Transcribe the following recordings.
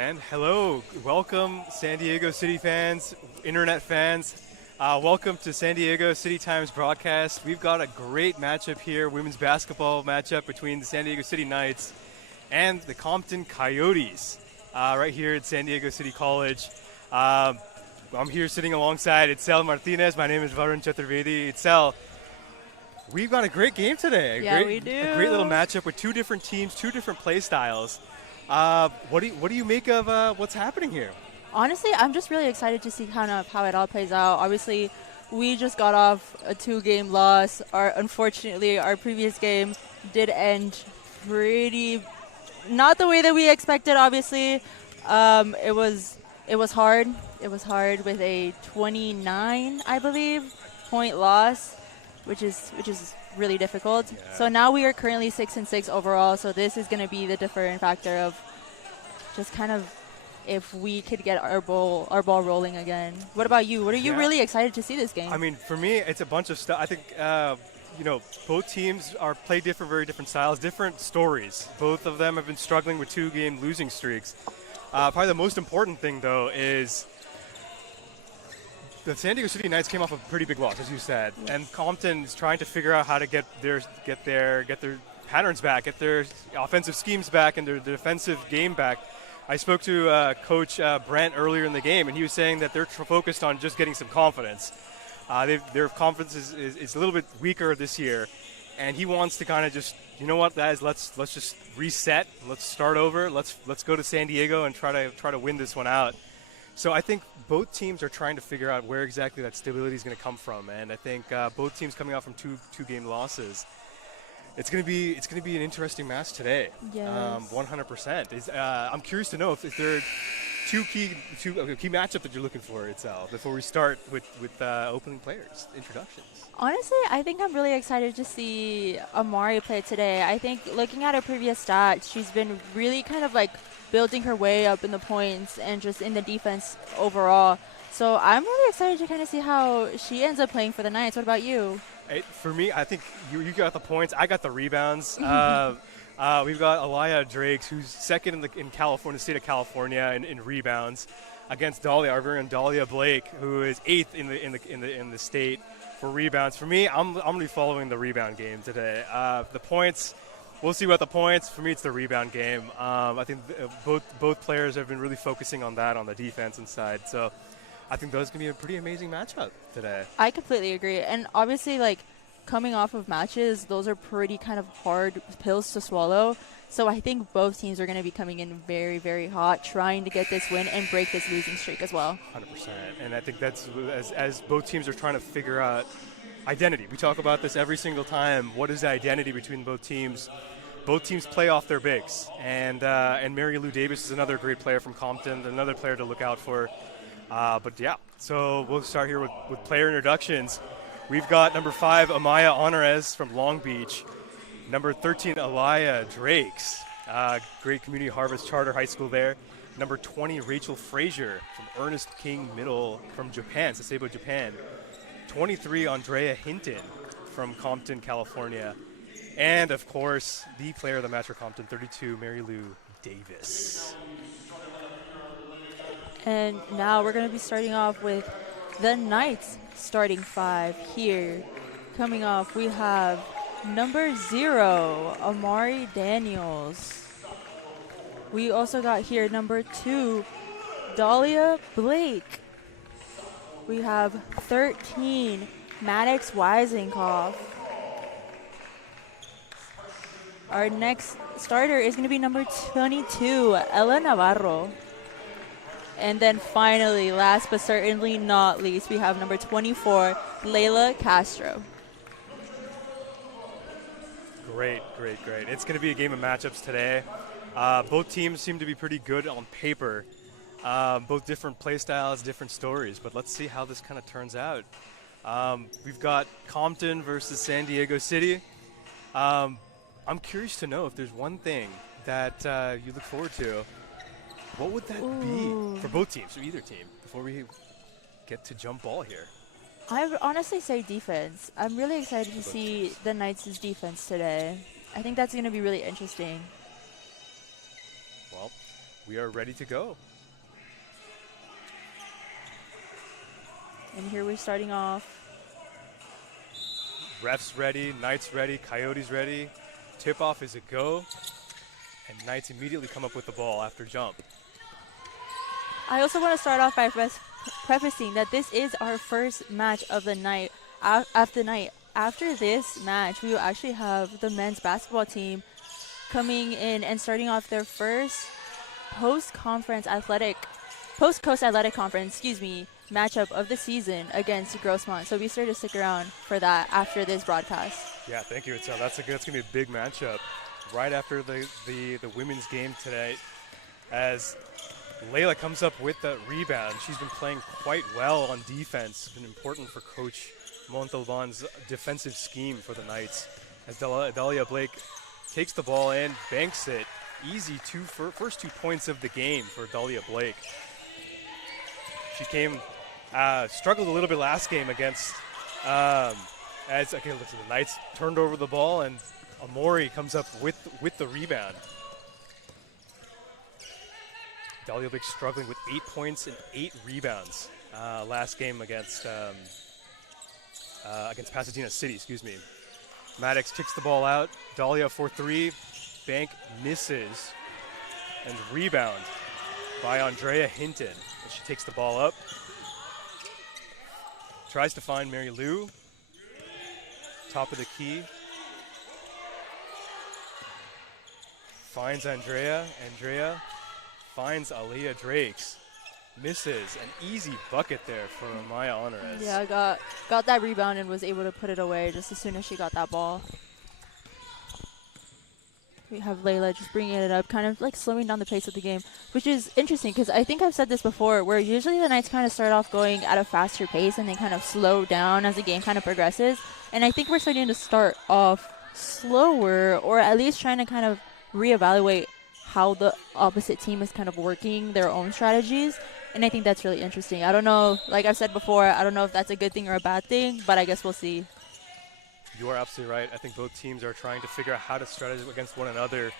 And hello, welcome San Diego City fans, internet fans. Welcome to San Diego City Times broadcast. We've got a great matchup here, women's basketball matchup between the San Diego City Knights and the Compton Coyotes, right here at San Diego City College. I'm here sitting alongside Itzel Martinez. My name is Varun Chaturvedi. Itzel, we've got a great game today. We do. A great little matchup with two different teams, two different play styles. What do you make of what's happening here? Honestly, I'm just really excited to see kind of how it all plays out. Obviously, we just got off a 2-game loss. Unfortunately, our previous game did end pretty not the way that we expected. Obviously, it was hard. It was hard with a 29, I believe, point loss, which is really difficult. Yeah. So now we are currently 6-6 overall. So this is going to be the deferring factor of just kind of if we could get our ball rolling again. What about you? What are you really excited to see this game? I mean, for me, it's a bunch of stuff. I think both teams play very different styles, different stories. Both of them have been struggling with 2-game losing streaks. Probably the most important thing, though, is the San Diego City Knights came off a pretty big loss, as you said, and Compton's trying to figure out how to get their patterns back, get their offensive schemes back, and their defensive game back. I spoke to Coach Brent earlier in the game, and he was saying that they're focused on just getting some confidence. Their confidence is a little bit weaker this year, and he wants to kind of just, you know what, guys, let's just reset, let's start over, let's go to San Diego and try to win this one out. So I think both teams are trying to figure out where exactly that stability is going to come from, and I think both teams coming off from two-game losses. It's gonna be an interesting match today. Yes. 100%. I'm curious to know if there are two key matchup that you're looking for, Itzel, before we start with opening players introductions. Honestly, I think I'm really excited to see Amari play today. I think looking at her previous stats, she's been really kind of like building her way up in the points and just in the defense overall. So I'm really excited to kind of see how she ends up playing for the Knights. What about you? For me, I think you got the points. I got the rebounds. We've got Aliyah Drakes, who's second in California, the state of California, in rebounds, against our very own Dahlia Blake, who is 8th in the state for rebounds. For me, I'm gonna be following the rebound game today. The points, we'll see about the points. For me, it's the rebound game. I think both players have been really focusing on that on the defensive side. So I think those can be a pretty amazing matchup today. I completely agree. And obviously, like, coming off of matches, those are pretty kind of hard pills to swallow. So I think both teams are going to be coming in very, very hot, trying to get this win and break this losing streak as well. 100%. And I think that's as both teams are trying to figure out identity. We talk about this every single time. What is the identity between both teams? Both teams play off their bigs. And Mary Lou Davis is another great player from Compton, another player to look out for. But yeah, so we'll start here with player introductions. We've got number 5, Amaya Honores from Long Beach. Number 13, Aliyah Drakes, great community Harvest Charter High School there. Number 20, Rachel Frazier from Ernest King Middle from Japan, Sasebo, Japan. 23, Andrea Hinton from Compton, California. And of course, the player of the match for Compton, 32, Mary Lou Davis. And now we're going to be starting off with the Knights starting 5 here. Coming off, we have number 0, Amari Daniels. We also got here number 2, Dahlia Blake. We have 13, Maddox Weisenkopf. Our next starter is going to be number 22, Ella Navarro. And then finally, last but certainly not least, we have number 24, Layla Castro. Great. It's going to be a game of matchups today. Both teams seem to be pretty good on paper. Both different play styles, different stories. But let's see how this kind of turns out. We've got Compton versus San Diego City. I'm curious to know if there's one thing that you look forward to. What would that be for both teams, or either team, before we get to jump ball here? I would honestly say defense. I'm really excited to see the Knights' defense today. I think that's going to be really interesting. Well, we are ready to go. And here we're starting off. Refs ready, Knights ready, Coyotes ready. Tip-off is a go, and Knights immediately come up with the ball after jump. I also want to start off by prefacing that this is our first match of the night. After this match, we will actually have the men's basketball team coming in and starting off their first post-coast athletic conference, matchup of the season against Grossmont. So be sure to stick around for that after this broadcast. Yeah, thank you, Itzel. That's going to be a big matchup right after the women's game today, as Layla comes up with the rebound. She's been playing quite well on defense. It's been important for Coach Montalban's defensive scheme for the Knights, as Dahlia Blake takes the ball and banks it. Easy first 2 points of the game for Dahlia Blake. She struggled a little bit last game against, the Knights turned over the ball and Amori comes up with the rebound. Dahlia Blake struggling with 8 points and 8 rebounds last game against Pasadena City, Maddox kicks the ball out. Dahlia for 3. Bank misses. And rebound by Andrea Hinton as she takes the ball up. Tries to find Mary Lou. Top of the key. Finds Andrea. Andrea finds Aaliyah Drakes. Misses. An easy bucket there for Maya Honores. Yeah, got that rebound and was able to put it away just as soon as she got that ball. We have Layla just bringing it up, kind of like slowing down the pace of the game, which is interesting because I think I've said this before, where usually the Knights kind of start off going at a faster pace and they kind of slow down as the game kind of progresses. And I think we're starting to start off slower, or at least trying to kind of reevaluate how the opposite team is kind of working their own strategies. And I think that's really interesting. I don't know, like I've said before, I don't know if that's a good thing or a bad thing, but I guess we'll see. You are absolutely right. I think both teams are trying to figure out how to strategize against one another.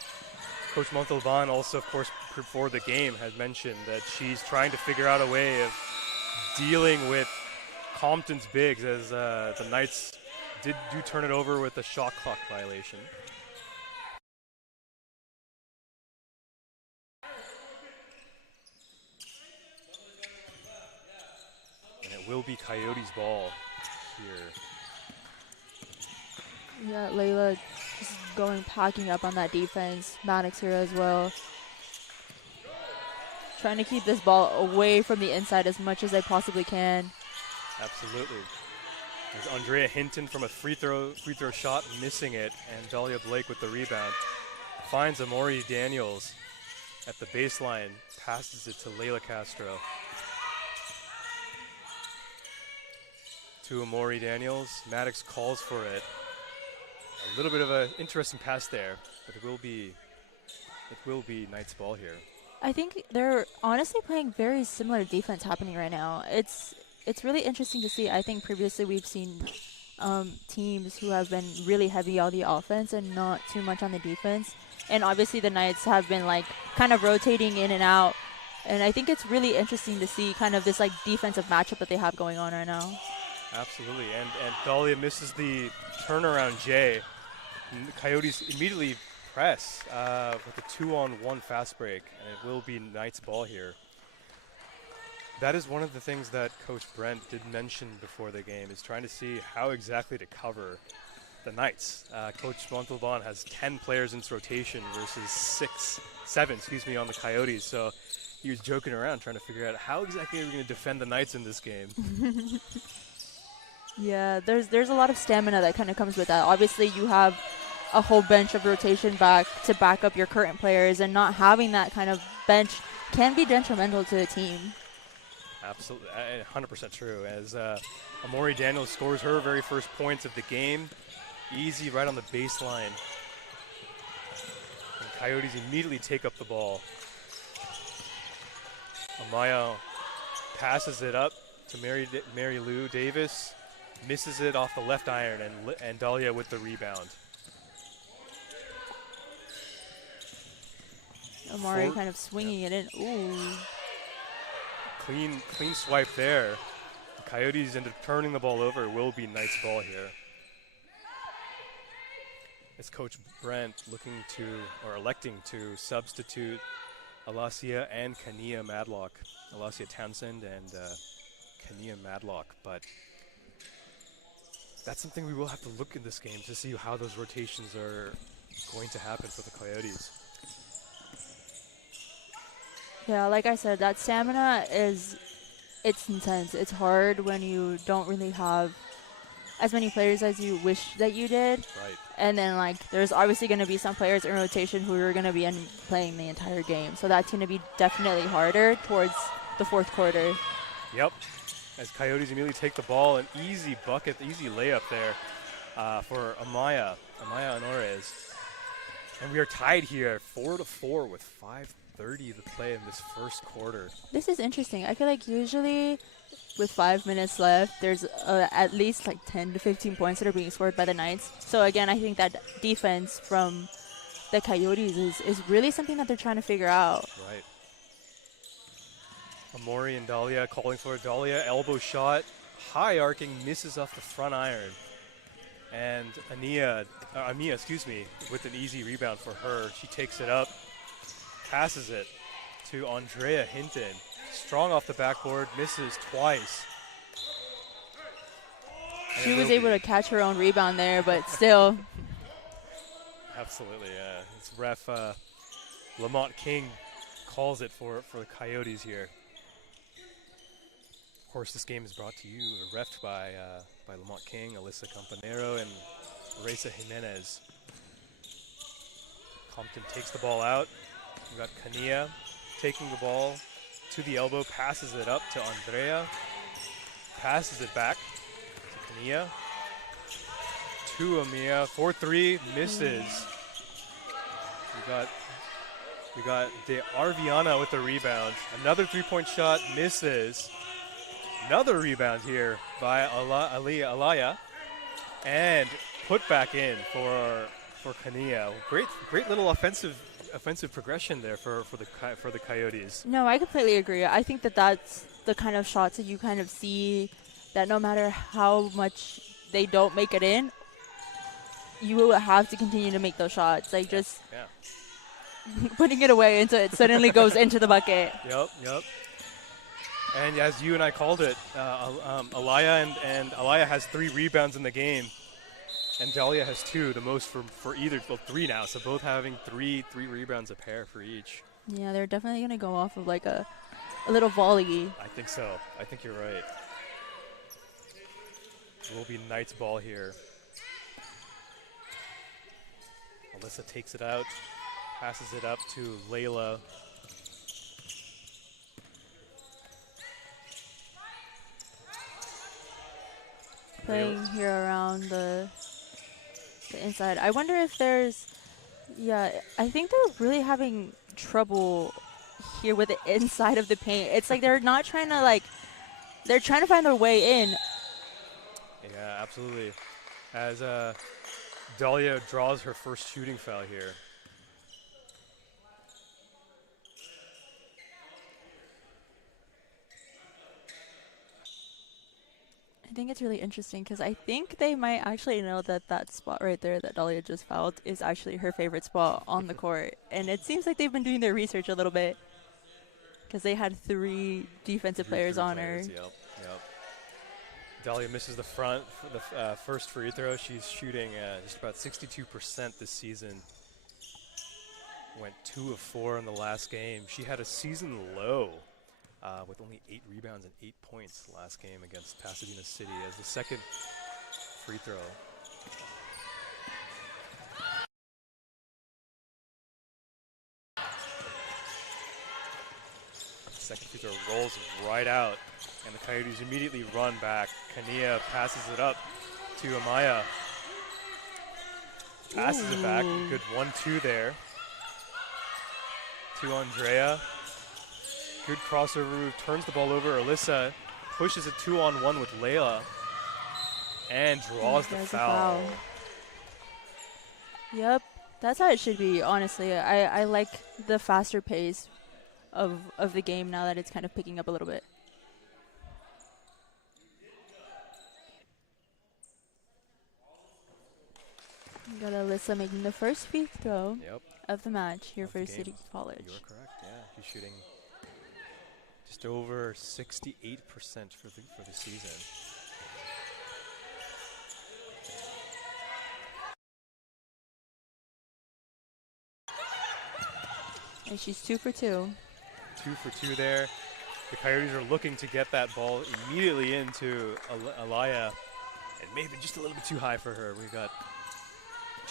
Coach Montalban also, of course, before the game has mentioned that she's trying to figure out a way of dealing with Compton's bigs, as the Knights do turn it over with a shot clock violation. And it will be Coyotes' ball here. Yeah, Layla just packing up on that defense. Maddox here as well. Trying to keep this ball away from the inside as much as they possibly can. Absolutely. There's Andrea Hinton from a free throw shot, missing it, and Dahlia Blake with the rebound. Finds Amori Daniels at the baseline, passes it to Layla Castro. To Amori Daniels, Maddox calls for it. A little bit of an interesting pass there, but it will be Knights' ball here. I think they're honestly playing very similar defense happening right now. It's really interesting to see. I think previously we've seen teams who have been really heavy on the offense and not too much on the defense. And obviously the Knights have been kind of rotating in and out. And I think it's really interesting to see kind of this defensive matchup that they have going on right now. Absolutely, and Dahlia misses the turnaround J. And the Coyotes immediately press with a 2-on-1 fast break, and it will be Knights' ball here. That is one of the things that Coach Brent did mention before the game, is trying to see how exactly to cover the Knights. Coach Montalban has 10 players in rotation versus 7 on the Coyotes, so he was joking around trying to figure out how exactly are we going to defend the Knights in this game. Yeah, there's a lot of stamina that kind of comes with that. Obviously, you have a whole bench of rotation back to back up your current players, and not having that kind of bench can be detrimental to the team. Absolutely, 100% true. As Amori Daniels scores her very first points of the game, easy right on the baseline. And Coyotes immediately take up the ball. Amaya passes it up to Mary Lou Davis. Misses it off the left iron, and Dahlia with the rebound. Amari kind of swinging it in. Ooh. Clean swipe there. The Coyotes end up turning the ball over. It will be Knight's ball here. It's Coach Brent electing to substitute Alasia and Kania Madlock. Alasia Townsend and Kania Madlock. But that's something we will have to look in this game to see how those rotations are going to happen for the Coyotes. Yeah, like I said, that stamina it's intense. It's hard when you don't really have as many players as you wish that you did. Right. And then, like, there's obviously going to be some players in rotation who are going to be playing the entire game. So that's going to be definitely harder towards the fourth quarter. Yep. As Coyotes immediately take the ball, an easy bucket, easy layup there for Amaya Honores. And we are tied here, 4-4 with 5:30 to play in this first quarter. This is interesting. I feel like usually with 5 minutes left, there's at least like 10 to 15 points that are being scored by the Knights. So again, I think that defense from the Coyotes is really something that they're trying to figure out. Right. Amori and Dahlia calling for it. Dahlia, elbow shot, high arcing, misses off the front iron. And Amia, with an easy rebound for her. She takes it up, passes it to Andrea Hinton. Strong off the backboard, misses twice. She was able to catch her own rebound there, but still. Absolutely, yeah. It's ref Lamont King calls it for the Coyotes here. Of course, this game is brought to you, refed by Lamont King, Alyssa Campanero, and Reza Jimenez. Compton takes the ball out. We've got Kania taking the ball to the elbow, passes it up to Andrea, passes it back to Kania, to Amia, 4-3, misses. We got De Arviana with the rebound. Another three-point shot, misses. Another rebound here by Alaya, and put back in for Kania. Great little offensive progression there for the Coyotes. No, I completely agree. I think that's the kind of shots that you kind of see that no matter how much they don't make it in, you will have to continue to make those shots. Like just putting it away until it suddenly goes into the bucket. Yep. And as you and I called it, Alaya and Alaya has 3 rebounds in the game. And Dahlia has 2, the most for either, well, 3 now. So both having three rebounds a pair for each. Yeah, they're definitely going to go off of like a little volley. I think so. I think you're right. It will be Knight's ball here. Alyssa takes it out, passes it up to Layla. Playing here around the inside. I wonder if there's, I think they're really having trouble here with the inside of the paint. It's like they're not trying to they're trying to find their way in. Yeah, absolutely. As Dahlia draws her first shooting foul here. I think it's really interesting because I think they might actually know that spot right there that Dahlia just fouled is actually her favorite spot on the court. And it seems like they've been doing their research a little bit because they had 3 defensive players on her. Yep. Dahlia misses the front for the first free throw. She's shooting just about 62% this season. Went 2 of 4 in the last game. She had a season low with only 8 rebounds and 8 points last game against Pasadena City as the second free throw. Second free throw rolls right out, and the Coyotes immediately run back. Kania passes it up to Amaya. Passes it back. Good 1-2 there to Andrea. Good crossover move, turns the ball over. Alyssa pushes a 2-on-1 with Layla and draws the foul. Yep. That's how it should be, honestly. I like the faster pace of the game now that it's kind of picking up a little bit. We got Alyssa making the first free throw of the match here for City College. You are correct, yeah. She's shooting just over 68% for the season. And she's 2 for 2. 2 for 2 there. The Coyotes are looking to get that ball immediately into Alaya. And maybe just a little bit too high for her. We've got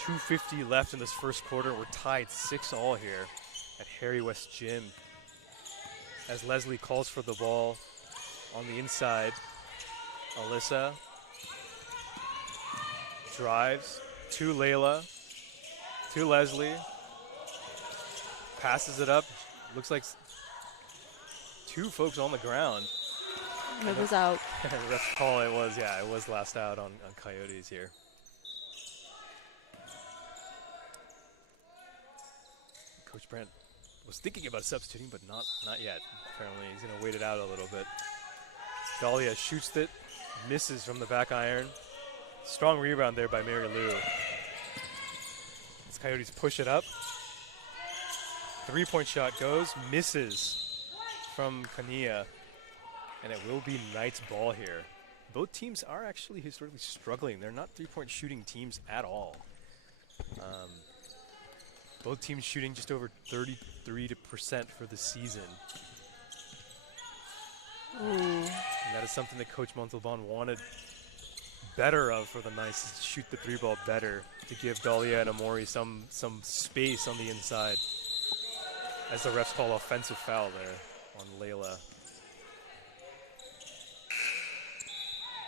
2:50 left in this first quarter. We're tied 6-all here at Harry West Gym. As Leslie calls for the ball on the inside. Alyssa drives to Layla, to Leslie. Passes it up. Looks like 2 folks on the ground. It was out. That's call it was. Yeah, it was last out on Coyotes here. Coach Brent was thinking about substituting, but not yet. Apparently, he's going to wait it out a little bit. Dahlia shoots it, misses from the back iron. Strong rebound there by Mary Lou. As Coyotes push it up. 3-point shot goes, misses from Kania. And it will be Knights ball here. Both teams are actually historically struggling. They're not 3-point shooting teams at all. Both teams shooting just over 33% for the season. Ooh. And that is something that Coach Montalban wanted better of for the Knights, is to shoot the 3-ball better, to give Dahlia and Amori some space on the inside. As the refs call offensive foul there on Layla.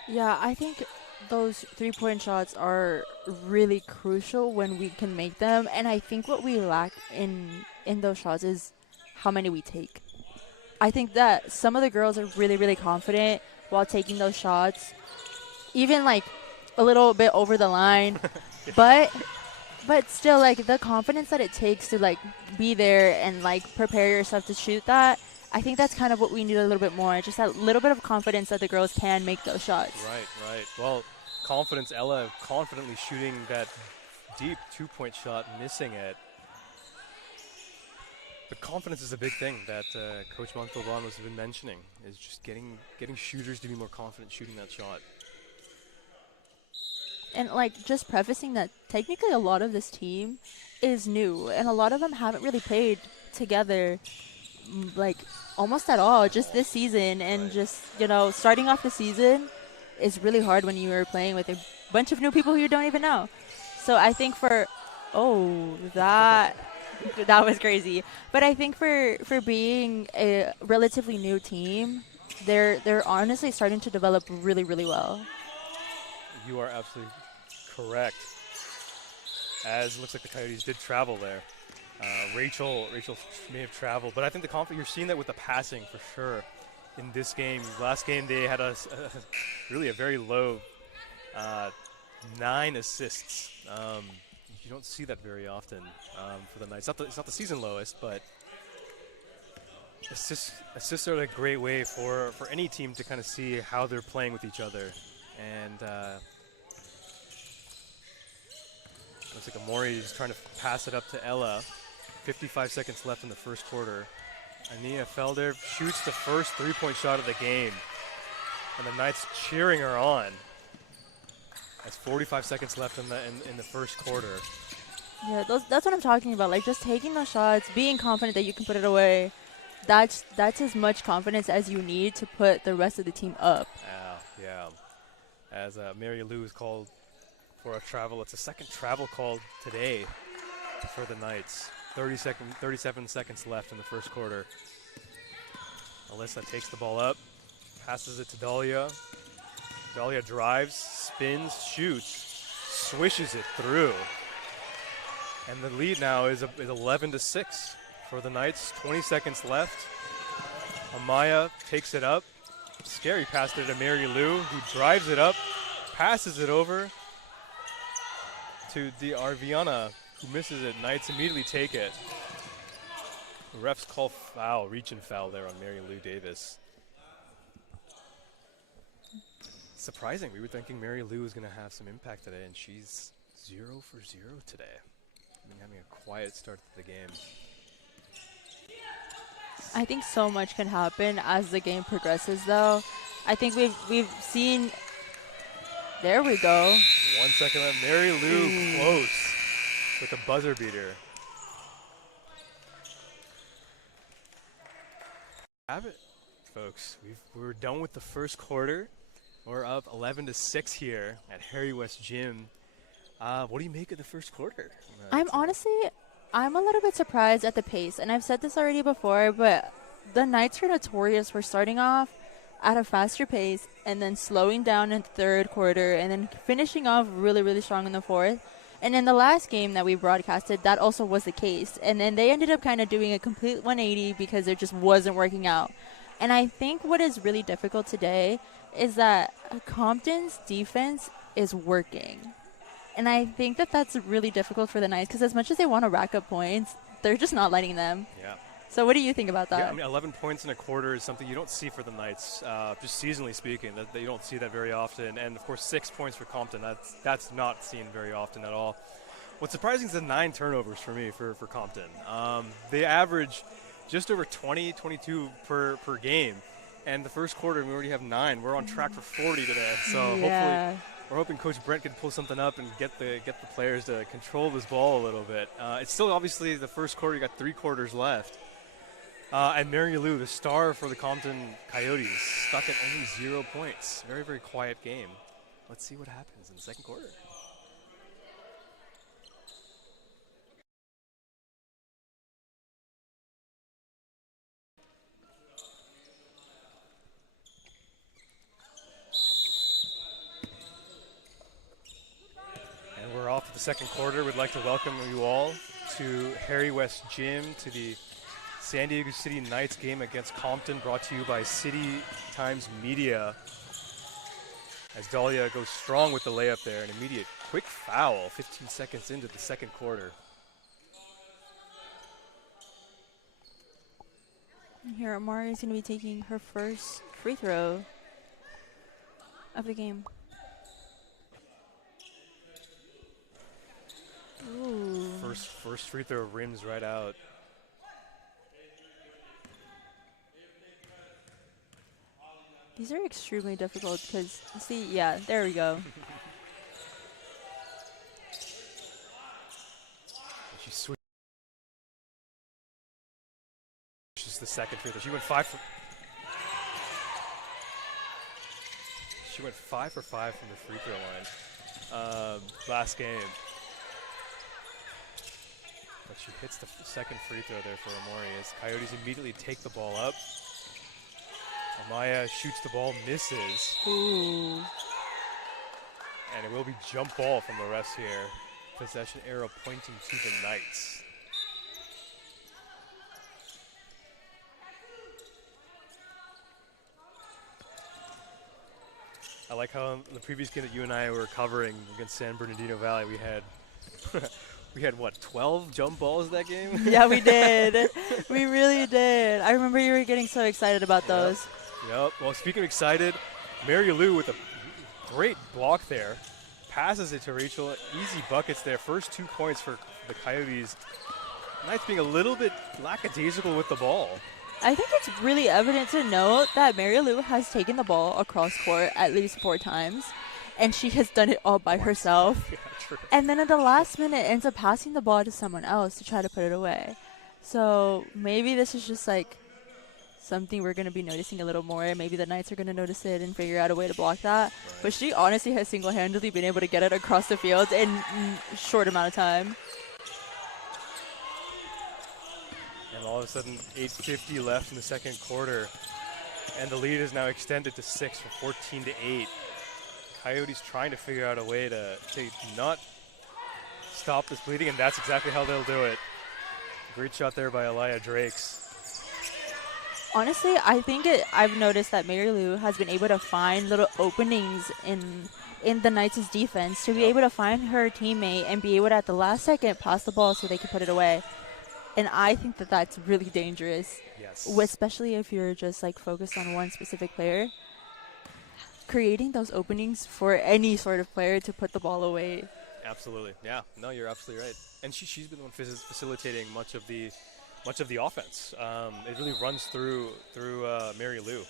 Yeah, I think those 3-point shots are really crucial when we can make them. And I think what we lack in those shots is how many we take. I think that some of the girls are really, really confident while taking those shots, even like a little bit over the line. But still, like, the confidence that it takes to, like, be there and, like, prepare yourself to shoot that, I think that's kind of what we need a little bit more. Just that little bit of confidence that the girls can make those shots. Right. Well, confidence, Ella confidently shooting that deep 2-point shot, missing it. But confidence is a big thing that Coach Montalban has been mentioning, is just getting shooters to be more confident shooting that shot. And, like, just prefacing that technically a lot of this team is new, and a lot of them haven't really played together, like, almost at all, just this season. And just, you know, starting off the season is really hard when you are playing with a bunch of new people who you don't even know. So I think that was crazy. But I think for being a relatively new team, they're honestly starting to develop really, really well. You are absolutely correct. As it looks like the Coyotes did travel there. Rachel may have traveled, but I think the confidence, you're seeing that with the passing for sure in this game. Last game they had really a very low 9 assists. You don't see that very often for the Knights. It's not the season lowest, but assists are a great way for any team to kind of see how they're playing with each other. And looks like Amori is trying to pass it up to Ella. 55 seconds left in the first quarter. Ania Felder shoots the first 3-point shot of the game. And the Knights cheering her on. That's 45 seconds left in the first quarter. Yeah, that's what I'm talking about. Like, just taking those shots, being confident that you can put it away. That's as much confidence as you need to put the rest of the team up. Yeah. As Mary Lou is called for a travel. It's a second travel call today for the Knights. 37 seconds left in the first quarter. Alyssa takes the ball up, passes it to Dahlia. Dahlia drives, spins, shoots, swishes it through. And the lead now is 11-6 for the Knights. 20 seconds left. Amaya takes it up. Scary passed it to Mary Lou, who drives it up, passes it over to the Arviana, who misses it. Knights immediately take it. The refs call foul, reach and foul there on Mary Lou Davis. Surprising, we were thinking Mary Lou was going to have some impact today, and she's 0 for 0 today. Having a quiet start to the game. I think so much can happen as the game progresses, though. I think we've seen. There we go. 1 second left. Mary Lou close with a buzzer beater. Have it, folks. We're done with the first quarter. We're up 11-6 here at Harry West Gym. What do you make of the first quarter? I'm a little bit surprised at the pace, and I've said this already before, but the Knights are notorious for starting off at a faster pace and then slowing down in the third quarter and then finishing off really, really strong in the fourth. And in the last game that we broadcasted, that also was the case. And then they ended up kind of doing a complete 180 because it just wasn't working out. And I think what is really difficult today is that Compton's defense is working. And I think that that's really difficult for the Knights because as much as they want to rack up points, they're just not letting them. Yeah. So what do you think about that? Yeah, I mean, 11 points in a quarter is something you don't see for the Knights, just seasonally speaking. That you don't see that very often. And, of course, 6 points for Compton. That's not seen very often at all. What's surprising is the 9 turnovers for me for Compton. They average just over 20, 22 per game. And the first quarter, we already have 9. We're on track for 40 today. So hopefully we're hoping Coach Brent can pull something up and get the players to control this ball a little bit. It's still obviously the first quarter. You got 3 quarters left. And Mary Lou, the star for the Compton Coyotes, stuck at only 0 points. Very, very quiet game. Let's see what happens in the second quarter. And we're off to the second quarter. We'd like to welcome you all to Harry West Gym, to the San Diego City Knights game against Compton, brought to you by City Times Media. As Dahlia goes strong with the layup there, an immediate quick foul 15 seconds into the second quarter. Here, Amari is going to be taking her first free throw of the game. Ooh. First free throw rims right out. These are extremely difficult because, see, yeah, there we go. She switches the second free throw. She went 5 for 5 from the free throw line last game. But she hits the second free throw there for Amori as Coyotes immediately take the ball up. Amaya shoots the ball, misses. Ooh. And it will be jump ball from the refs here. Possession arrow pointing to the Knights. I like how in the previous game that you and I were covering against San Bernardino Valley, we had we had what, 12 jump balls that game? Yeah, we did. We really did. I remember you were getting so excited about those. Yep. Well, speaking of excited, Mary Lou with a great block there. Passes it to Rachel. Easy buckets there. First 2 points for the Coyotes. Knights being a little bit lackadaisical with the ball. I think it's really evident to note that Mary Lou has taken the ball across court at least 4 times, and she has done it all by herself. Yeah, true. And then at the last minute ends up passing the ball to someone else to try to put it away. So maybe this is just like something we're going to be noticing a little more. Maybe the Knights are going to notice it and figure out a way to block that. Right. But she honestly has single-handedly been able to get it across the field in a short amount of time. And all of a sudden, 8:50 left in the second quarter. And the lead is now extended to 6 from 14 to 8. Coyotes trying to figure out a way to not stop this bleeding, and that's exactly how they'll do it. Great shot there by Elia Drakes. Honestly, I think I've noticed that Mary Lou has been able to find little openings in in the Knights' defense to be able to find her teammate and be able to at the last second pass the ball so they can put it away. And I think that that's really dangerous. Yes. Especially if you're just like focused on one specific player. Creating those openings for any sort of player to put the ball away. Absolutely. Yeah. No, you're absolutely right. And she's been the one facilitating much of the offense. It really runs through Mary Lou.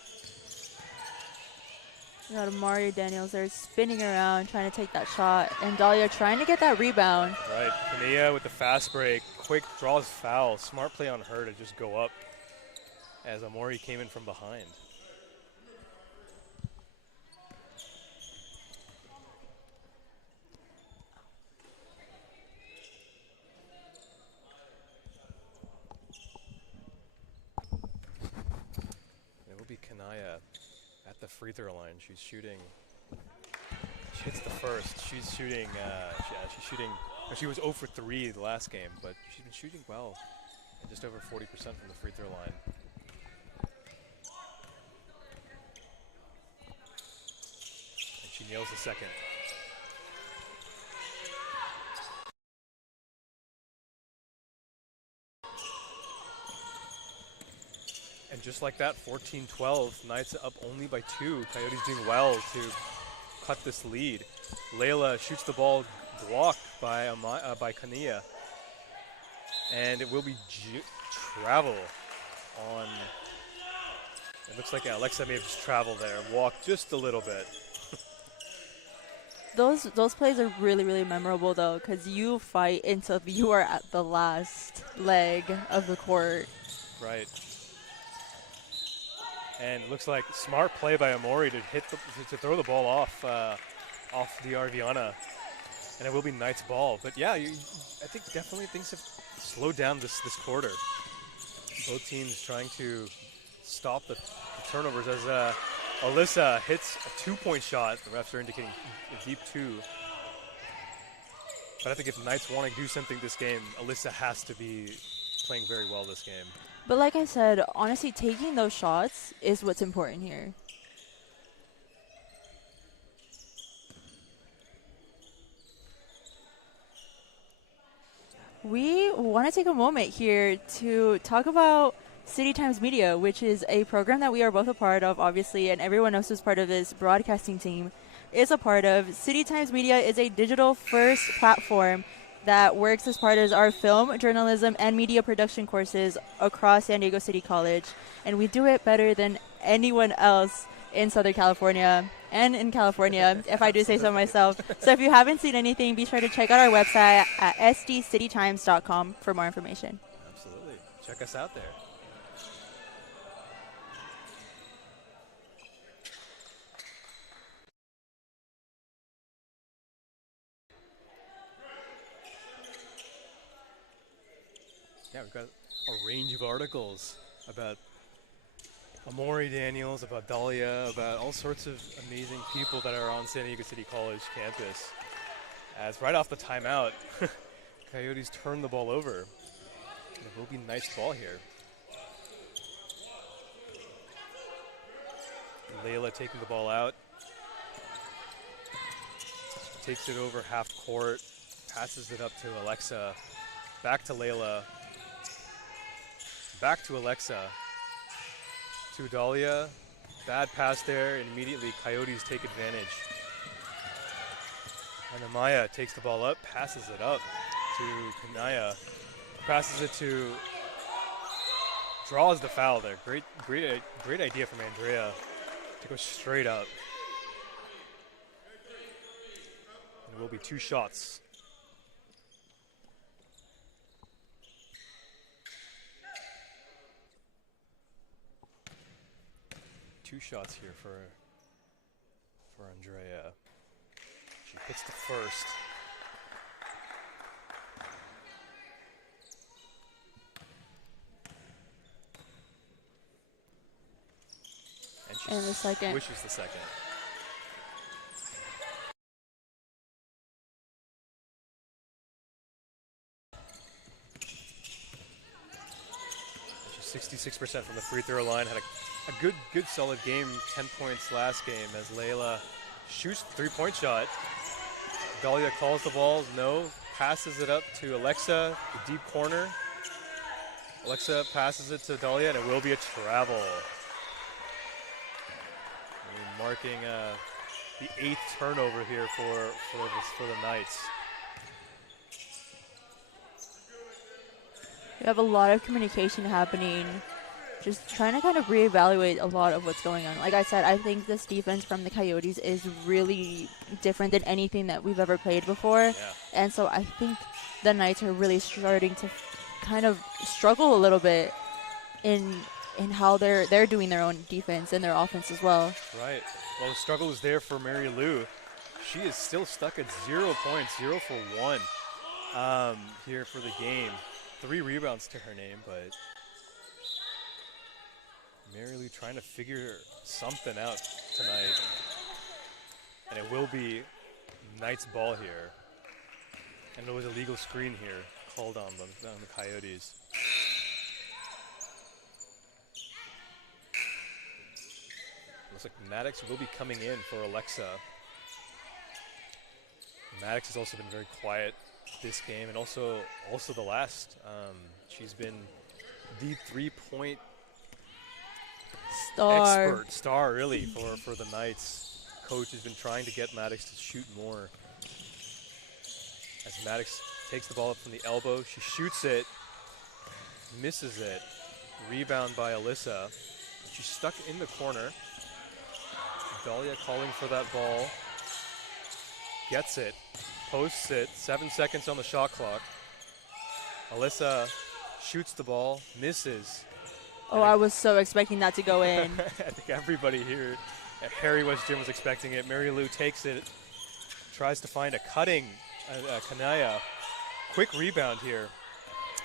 You got Amari Daniels there spinning around, trying to take that shot, and Dahlia trying to get that rebound. Right. Kania with the fast break, quick draws foul. Smart play on her to just go up as Amari came in from behind. It will be Kanaya at the free throw line. She's shooting. She hits the first. She's shooting. She's shooting. She was 0 for 3 the last game, but she's been shooting well, and just over 40% from the free throw line. And she nails the second. And just like that, 14-12, Knights up only by 2. Coyotes doing well to cut this lead. Layla shoots the ball blocked by Kania. And it will be travel on. It looks like Alexa may have just traveled there, walked just a little bit. Those plays are really, really memorable though, because you fight until you are at the last leg of the court. Right. And it looks like smart play by Amori to throw the ball off the Arviana, and it will be Knights ball. But yeah, I think definitely things have slowed down this quarter. Both teams trying to stop the turnovers as Alyssa hits a 2-point shot. The refs are indicating a deep 2. But I think if Knights want to do something this game, Alyssa has to be playing very well this game. But like I said, honestly, taking those shots is what's important here. We want to take a moment here to talk about City Times Media, which is a program that we are both a part of, obviously, and everyone else who's part of this broadcasting team is a part of. City Times Media is a digital-first platform that works as part of our film, journalism, and media production courses across San Diego City College. And we do it better than anyone else in Southern California and in California, if I do say so myself. So if you haven't seen anything, be sure to check out our website at sdcitytimes.com for more information. Absolutely. Check us out there. Yeah, we've got a range of articles about Amori Daniels, about Dahlia, about all sorts of amazing people that are on San Diego City College campus. As right off the timeout, Coyotes turn the ball over. It will be Knights ball here. Layla taking the ball out. Takes it over half court, passes it up to Alexa, back to Layla. Back to Alexa, to Dahlia, bad pass there, and immediately Coyotes take advantage. And Amaya takes the ball up, passes it up to Kanaya, passes it to, draws the foul there. Great idea from Andrea to go straight up. And it will be 2 shots. Two shots here for Andrea. She hits the first. And the second. Wishes the second. She's 66% from the free throw line. Had a good solid game, 10 points last game as Layla shoots the three-point shot. Dahlia calls the ball, no. Passes it up to Alexa, the deep corner. Alexa passes it to Dahlia, and it will be a travel. And marking the 8th turnover here for the Knights. We have a lot of communication happening, just trying to kind of reevaluate a lot of what's going on. Like I said, I think this defense from the Coyotes is really different than anything that we've ever played before. Yeah. And so I think the Knights are really starting to kind of struggle a little bit in how they're doing their own defense and their offense as well. Right. Well, the struggle is there for Mary Lou. She is still stuck at 0 points, 0 for 1 here for the game. 3 rebounds to her name, but Mary Lou trying to figure something out tonight. And it will be Knights ball here. And there was a legal screen here called on the Coyotes. Looks like Maddox will be coming in for Alexa. Maddox has also been very quiet this game, and also the last. She's been the 3-point star really for the Knights. Coach has been trying to get Maddox to shoot more. As Maddox takes the ball up from the elbow, she shoots it, misses it. Rebound by Alyssa. She's stuck in the corner. Dahlia calling for that ball. Gets it, posts it, 7 seconds on the shot clock. Alyssa shoots the ball, misses. Oh, I was so expecting that to go in. I think everybody here at Harry West Gym was expecting it. Mary Lou takes it, tries to find a cutting Kanaya. Quick rebound here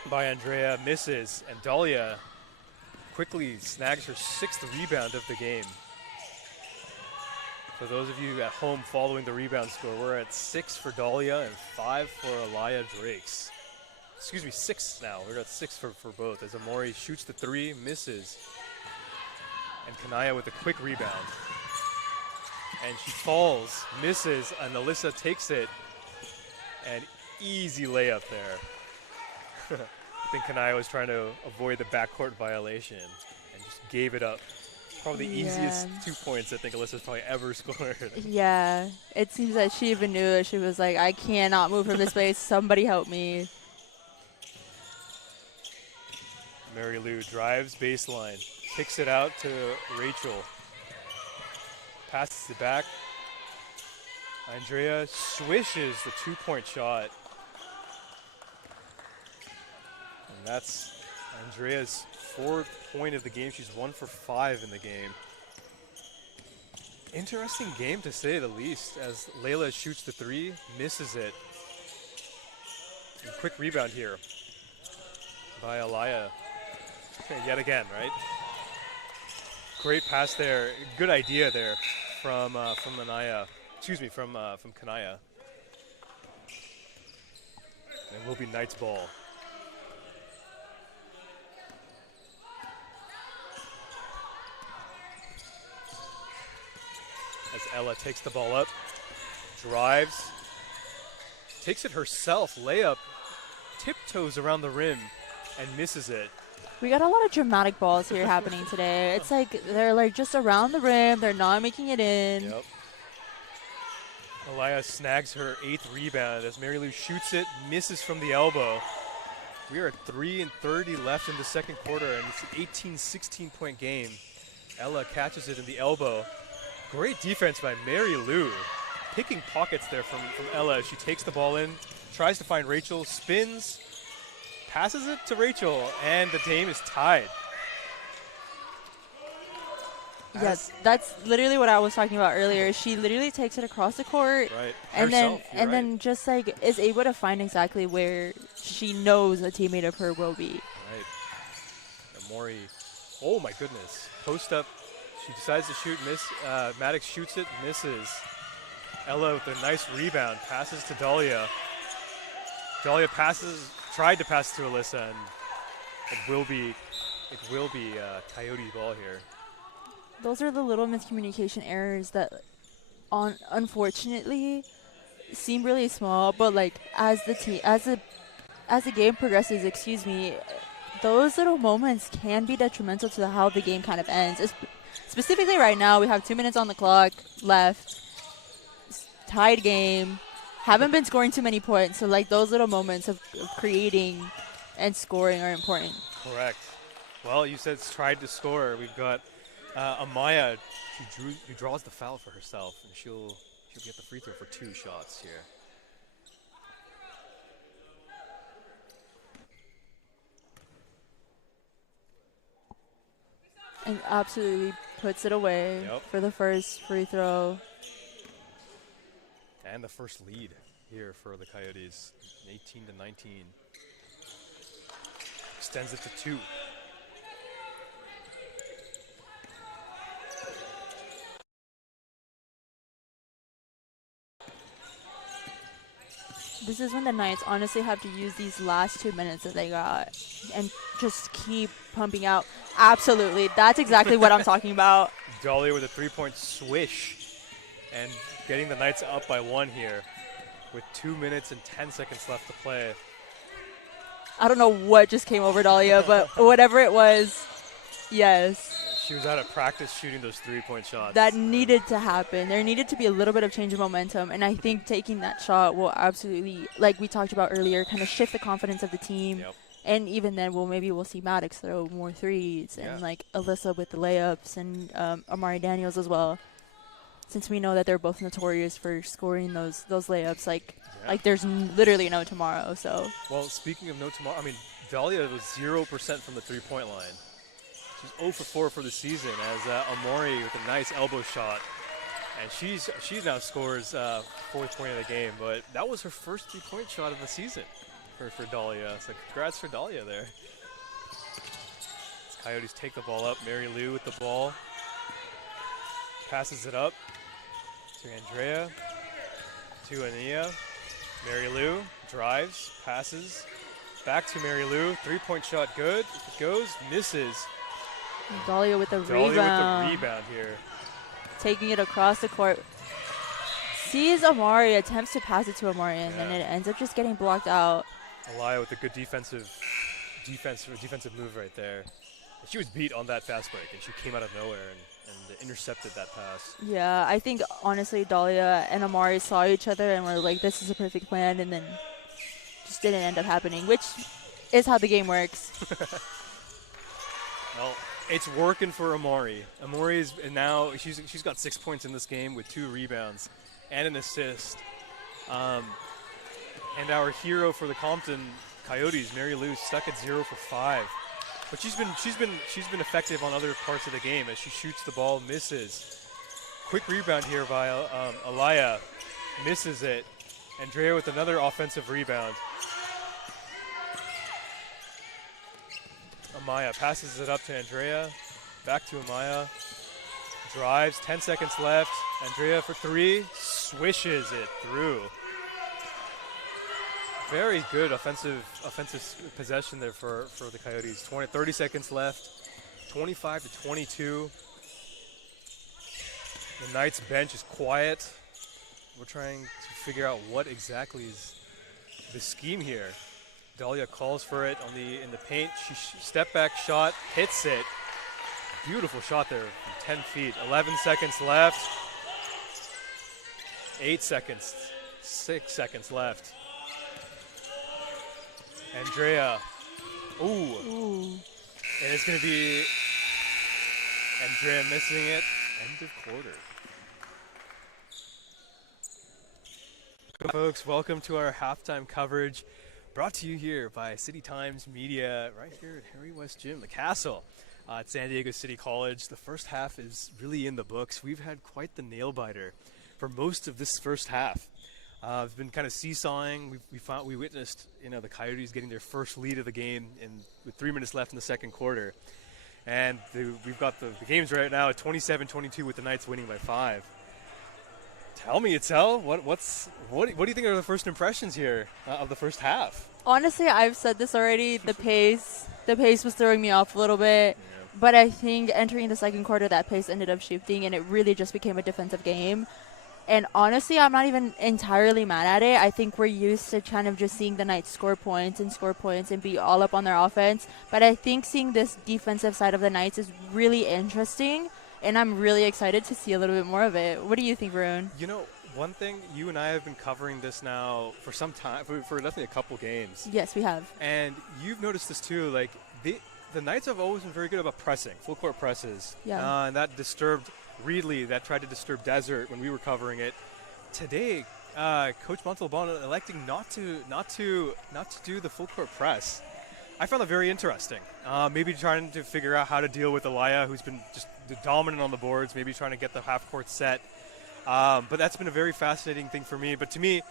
by Andrea, misses, and Dahlia quickly snags her 6th rebound of the game. For those of you at home following the rebound score, we're at 6 for Dahlia and 5 for Aliyah Drakes. Excuse me, 6 now. We're at 6 for both as Amori shoots the 3, misses. And Kanaya with a quick rebound. And she falls, misses, and Alyssa takes it. And easy layup there. I think Kanaya was trying to avoid the backcourt violation and just gave it up. Probably the easiest 2 points I think Alyssa's probably ever scored. Yeah, it seems that she even knew it. She was like, I cannot move from this space. Somebody help me. Mary Lou drives baseline, kicks it out to Rachel. Passes it back. Andrea swishes the 2-point shot. And that's Andrea's 4th point of the game. She's 1 for 5 in the game. Interesting game to say the least as Layla shoots the 3, misses it. And quick rebound here by Aliyah. Yet again, right? Great pass there. Good idea there from Anaya. Excuse me, from Kanaya. And it will be Knights ball. As Ella takes the ball up, drives, takes it herself, layup, tiptoes around the rim, and misses it. We got a lot of dramatic balls here happening today. It's like they're like just around the rim. They're not making it in. Yep. Aliyah snags her 8th rebound as Mary Lou shoots it, misses from the elbow. We are at 3:30 left in the second quarter, and it's an 18-16 point game. Ella catches it in the elbow. Great defense by Mary Lou. Picking pockets there from Ella. She takes the ball in, tries to find Rachel, spins, passes it to Rachel, and the game is tied. Yes, that's literally what I was talking about earlier. She literally takes it across the court, right. and Herself, then just like is able to find exactly where she knows a teammate of her will be. Right. Amori, oh my goodness, post up. She decides to shoot, Maddox shoots it, misses. Ella with a nice rebound, passes to Dahlia. Dahlia tried to pass to Alyssa, and it will be Coyote ball here. Those are the little miscommunication errors that unfortunately seem really small, but like as the game progresses, those little moments can be detrimental to how the game kind of ends. Specifically right now, we have 2 minutes on the clock left, tied game, haven't been scoring too many points, so like those little moments of creating and scoring are important. Correct. Well, you said it's tried to score. We've got Amaya, who draws the foul for herself, and she'll get the free throw for 2 shots here. And absolutely puts it away for the first free throw. And the first lead here for the Coyotes, 18-19. Extends it to 2. This is when the Knights honestly have to use these last 2 minutes that they got and just keep pumping out. Absolutely. That's exactly what I'm talking about. Dahlia with a 3-point swish and getting the Knights up by 1 here with 2 minutes and 10 seconds left to play. I don't know what just came over Dahlia, but whatever it was, yes. She was out of practice shooting those 3-point shots. That needed to happen. There needed to be a little bit of change of momentum, and I think taking that shot will absolutely, like we talked about earlier, kind of shift the confidence of the team. Yep. And even then, maybe we'll see Maddox throw more threes and like Alyssa with the layups and Amari Daniels as well. Since we know that they're both notorious for scoring those layups, like there's literally no tomorrow. So. Well, speaking of no tomorrow, I mean, Dahlia was 0% from the 3-point line. She's 0 for 4 for the season as Amori with a nice elbow shot. And she now scores 4th point of the game, but that was her first 3-point shot of the season for Dahlia. So congrats for Dahlia there. As Coyotes take the ball up, Mary Lou with the ball. Passes it up to Andrea, to Ania. Mary Lou drives, passes, back to Mary Lou. 3-point shot good. If it goes, misses. Dahlia with the rebound. Dahlia with the rebound here. Taking it across the court. Sees Amari, attempts to pass it to Amari, and then it ends up just getting blocked out. Alaya with a good defensive move right there. She was beat on that fast break, and she came out of nowhere and intercepted that pass. Yeah, I think, honestly, Dahlia and Amari saw each other and were like, this is a perfect plan, and then just didn't end up happening, which is how the game works. Well, it's working for Amari. Amari is now she's got 6 points in this game with 2 rebounds and an assist. And our hero for the Compton Coyotes, Mary Lou, stuck at 0 for 5. But she's been effective on other parts of the game as she shoots the ball, misses. Quick rebound here by Alaya, misses it. Andrea with another offensive rebound. Amaya passes it up to Andrea, back to Amaya, drives, 10 seconds left. Andrea for 3, swishes it through. Very good offensive possession there for the Coyotes. 30 seconds left, 25-22. The Knights bench is quiet. We're trying to figure out what exactly is the scheme here. Dahlia calls for it in the paint. She step back shot, hits it. Beautiful shot there from 10 feet. 11 seconds left. 8 seconds. 6 seconds left. Andrea. Ooh. And it's going to be Andrea missing it. End of quarter. Folks, welcome to our halftime coverage. Brought to you here by City Times Media, right here at Harry West Gym, the Castle, at San Diego City College. The first half is really in the books. We've had quite the nail biter for most of this first half. It's been kind of seesawing. We witnessed, the Coyotes getting their first lead of the game with 3 minutes left in the second quarter, and we've got the games right now at 27-22 with the Knights winning by 5. Tell me, Itzel, what do you think are the first impressions here of the first half? Honestly, I've said this already. The pace was throwing me off a little bit, but I think entering the second quarter, that pace ended up shifting, and it really just became a defensive game. And honestly, I'm not even entirely mad at it. I think we're used to kind of just seeing the Knights score points and be all up on their offense. But I think seeing this defensive side of the Knights is really interesting, and I'm really excited to see a little bit more of it. What do you think, Varun? You know, one thing, you and I have been covering this now for some time, for definitely a couple games. Yes, we have. And you've noticed this too, like the Knights have always been very good about pressing, full court presses. Yeah. And that disturbed Reedley, that tried to disturb Desert when we were covering it. Today, Coach Montalbano electing not to do the full court press. I found that very interesting. Maybe trying to figure out how to deal with Elia, who's been just dominant on the boards, maybe trying to get the half court set. But that's been a very fascinating thing for me. But to me,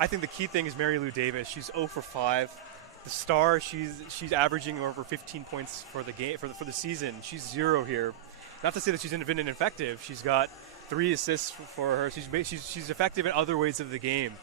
I think the key thing is Mary Lou Davis. She's 0 for 5. The star, she's averaging over 15 points for the game for the season. She's 0 here. Not to say that she's been ineffective. She's got 3 assists for her. She's effective in other ways of the game.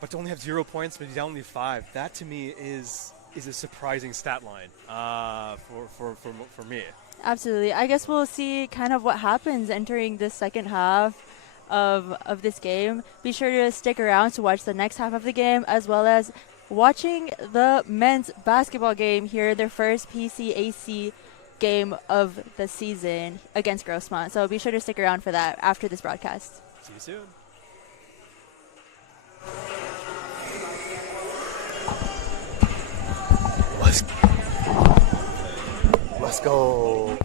But to only have 0 points, but he's only 5. That to me is a surprising stat line for me. Absolutely. I guess we'll see kind of what happens entering the second half of this game. Be sure to stick around to watch the next half of the game, as well as watching the men's basketball game here, their first PCAC game of the season against Grossmont. So be sure to stick around for that after this broadcast. See you soon. Let's go.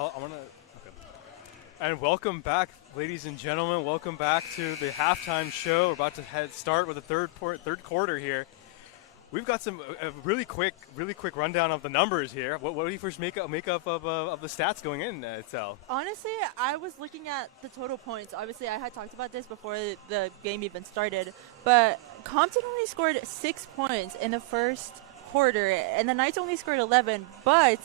I want to. Okay. And welcome back, ladies and gentlemen. Welcome back to the halftime show. We're about to start with the third quarter here. We've got some really quick rundown of the numbers here. What do you first make up of the stats going in, Itzel? Honestly, I was looking at the total points. Obviously, I had talked about this before the game even started, but Compton only scored 6 points in the first quarter, and the Knights only scored 11. But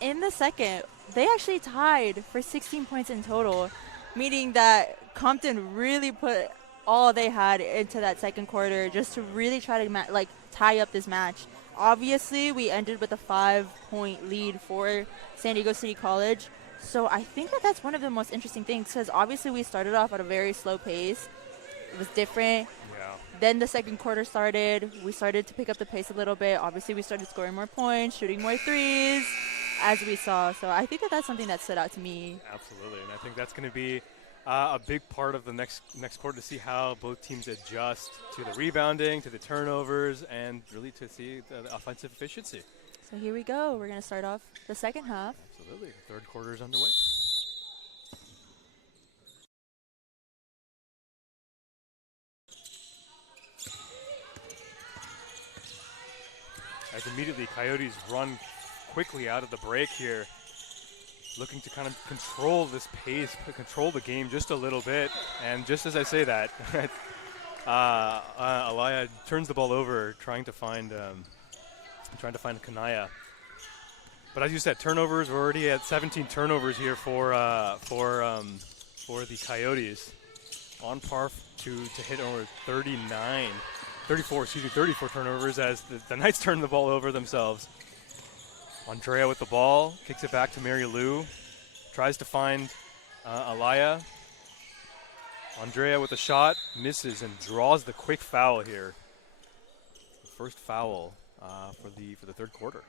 in the second, they actually tied for 16 points in total, meaning that Compton really put all they had into that second quarter just to really try to tie up this match. Obviously, we ended with a 5-point lead for San Diego City College. So I think that's one of the most interesting things, because obviously we started off at a very slow pace. It was different. Yeah. Then the second quarter started. We started to pick up the pace a little bit. Obviously, we started scoring more points, shooting more threes, as we saw. So I think that's something that stood out to me. Absolutely, and I think that's going to be a big part of the next quarter, to see how both teams adjust to the rebounding, to the turnovers, and really to see the offensive efficiency. So here we go. We're going to start off the second half. Absolutely. Third quarter is underway. As immediately Coyotes run quickly out of the break here, looking to kind of control this pace, control the game just a little bit. And just as I say that, Alaya turns the ball over, trying to find Kanaya. But as you said, turnovers. We're already at 17 turnovers here for the Coyotes, on par to hit over 34 turnovers as the Knights turn the ball over themselves. Andrea with the ball, kicks it back to Mary Lou, tries to find Alaya. Andrea with a shot, misses, and draws the quick foul here. The first foul for the third quarter.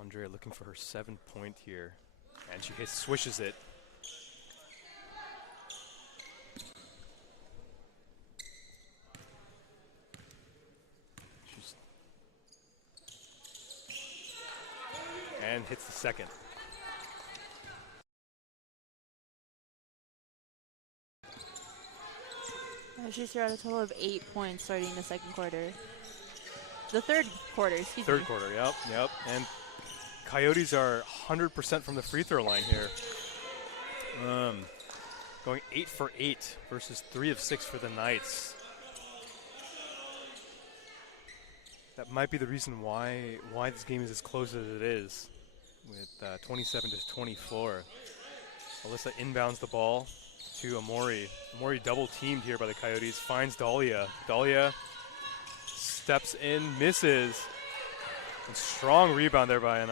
Andrea looking for her 7-point here, and she swishes it. And hits the second. She's here at a total of 8 points starting the second quarter. The third quarter, excuse me. Third quarter, yep. And Coyotes are 100% from the free throw line here. Going 8 for 8 versus 3 of 6 for the Knights. That might be the reason why this game is as close as it is, with 27 to 24. Alyssa inbounds the ball to Amori. Amori double teamed here by the Coyotes, finds Dahlia. Dahlia steps in, misses. And strong rebound there by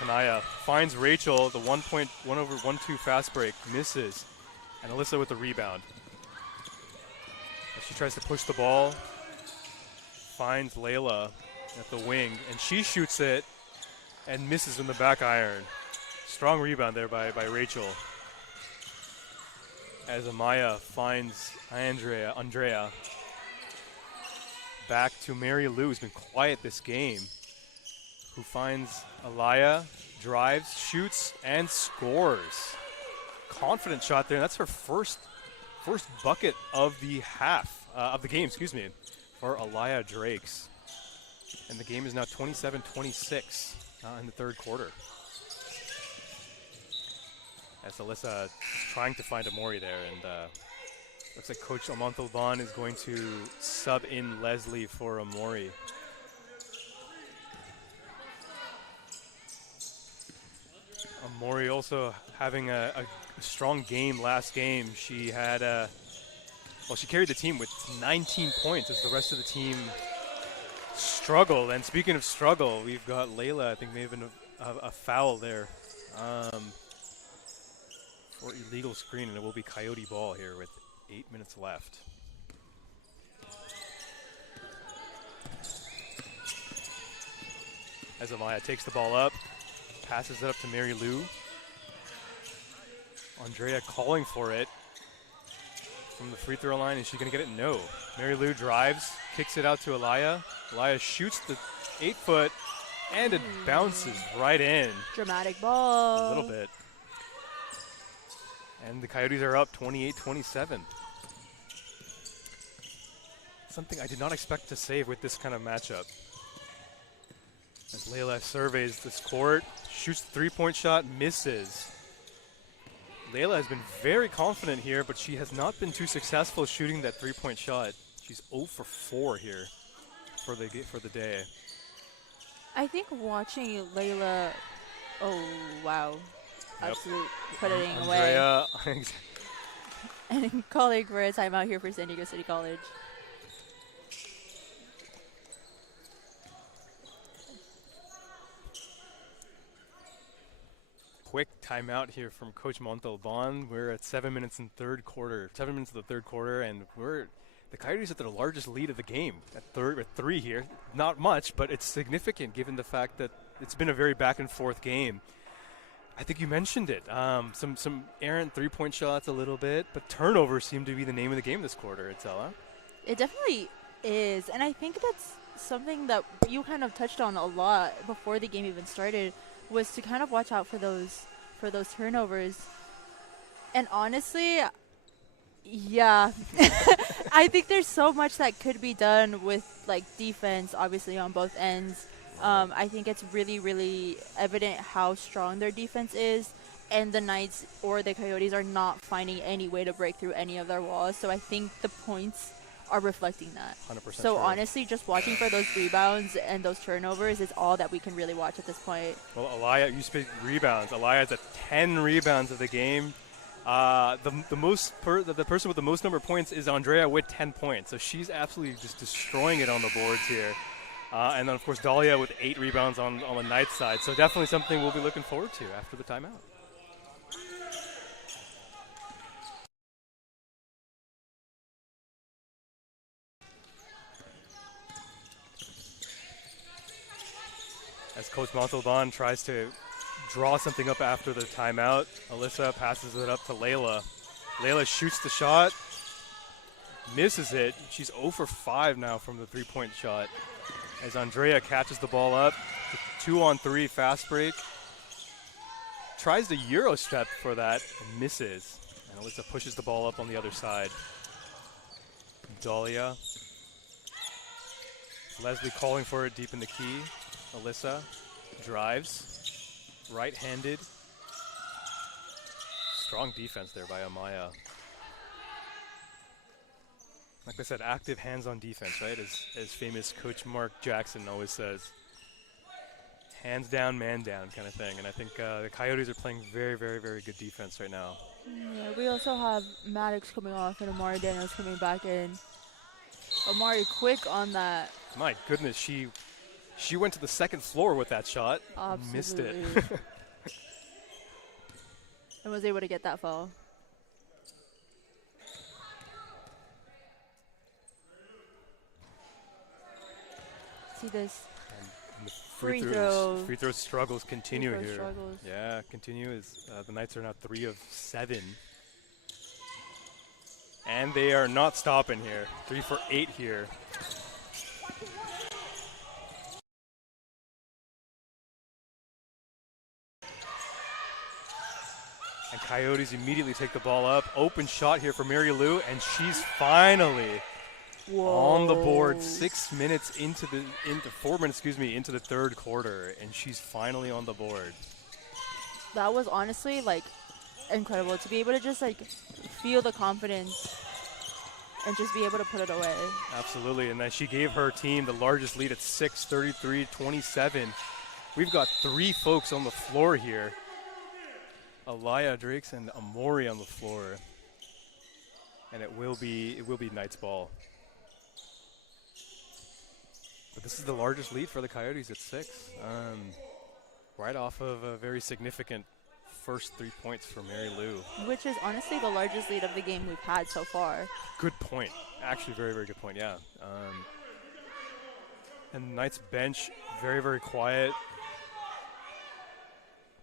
Kanaya. Finds Rachel, the 1-over-1-2 fast break, misses. And Alyssa with the rebound. As she tries to push the ball, finds Layla at the wing, and she shoots it and misses in the back iron. Strong rebound there by Rachel. As Amaya finds Andrea. Back to Mary Lou, who's been quiet this game, who finds Alaya, drives, shoots, and scores. Confident shot there. That's her first bucket of the game, for Alaya Drakes. And the game is now 27-26 in the third quarter. As Alyssa is trying to find Amori there, and looks like Coach Amontalban is going to sub in Leslie for Amori. Amori also having a strong game last game. She had she carried the team with 19 points as the rest of the team struggled. And speaking of struggle, we've got Layla, I think may have been a foul there for illegal screen, and it will be Coyote ball here with 8 minutes left. As Amaya takes the ball up, passes it up to Mary Lou. Andrea calling for it from the free throw line. Is she going to get it? No. Mary Lou drives, kicks it out to Alaya. Alaya shoots the 8-foot, and it bounces right in. Dramatic ball. A little bit. And the Coyotes are up 28-27. Something I did not expect to save with this kind of matchup. As Layla surveys this court, shoots the three-point shot, misses. Layla has been very confident here, but she has not been too successful shooting that three-point shot. She's 0 for 4 here for the day. I think watching Layla, oh wow, Yep. absolute putting away. Andrea. And calling for a timeout here for San Diego City College. Quick timeout here from Coach Montalban. We're at 7 minutes in third quarter. 7 minutes of the third quarter, and the Coyotes at their largest lead of the game at 3 here. Not much, but it's significant given the fact that it's been a very back and forth game. I think you mentioned it. Some errant three-point shots a little bit, but turnovers seem to be the name of the game this quarter, Itzel. It definitely is, and I think that's something that you kind of touched on a lot before the game even started, was to kind of watch out for those turnovers. And honestly, yeah, I think there's so much that could be done with like defense, obviously on both ends. I think it's really, really evident how strong their defense is, and the Knights or the Coyotes are not finding any way to break through any of their walls. So I think the points are reflecting that. 100% so true. honestly, just watching for those rebounds and those turnovers is all that we can really watch at this point. Well, Alaya, you speak rebounds. Alaya's at 10 rebounds of the game. The person with the most number of points is Andrea with 10 points. So she's absolutely just destroying it on the boards here. And then, of course, Dahlia with 8 rebounds on the Knights side. So definitely something we'll be looking forward to after the timeout. As Coach Montalban tries to draw something up after the timeout, Alyssa passes it up to Layla. Layla shoots the shot, misses it. She's 0 for 5 now from the three-point shot. As Andrea catches the ball up, 2-on-3 fast break. Tries the Euro step for that and misses. And Alyssa pushes the ball up on the other side. Dahlia. Leslie calling for it deep in the key. Alyssa drives, right-handed. Strong defense there by Amaya. Like I said, active hands-on defense, right? As famous Coach Mark Jackson always says. Hands down, man down kind of thing. And I think the Coyotes are playing very, very, very good defense right now. Yeah, we also have Maddox coming off and Amari Daniels coming back in. Amari quick on that. My goodness, she went to the second floor with that shot. Absolutely. Missed it. And was able to get that foul. See this. And the Free throw. Free throw struggles continue Free throw here. struggles. Yeah, continue as the Knights are now 3 of 7. And they are not stopping here. 3 for 8 here. And Coyotes immediately take the ball up. Open shot here for Mary Lou, and she's finally on the board. 6 minutes into 4 minutes, into the third quarter, and she's finally on the board. That was honestly like incredible to be able to just like feel the confidence and just be able to put it away. Absolutely, and then she gave her team the largest lead at 6, 33-27. We've got 3 folks on the floor here. Alaya Drakes and Amori on the floor, and it will be Knights ball. But this is the largest lead for the Coyotes at 6, right off of a very significant first 3 points for Mary Lou. Which is honestly the largest lead of the game we've had so far. Good point. Actually, very, very good point, yeah. And the Knights bench, very, very quiet.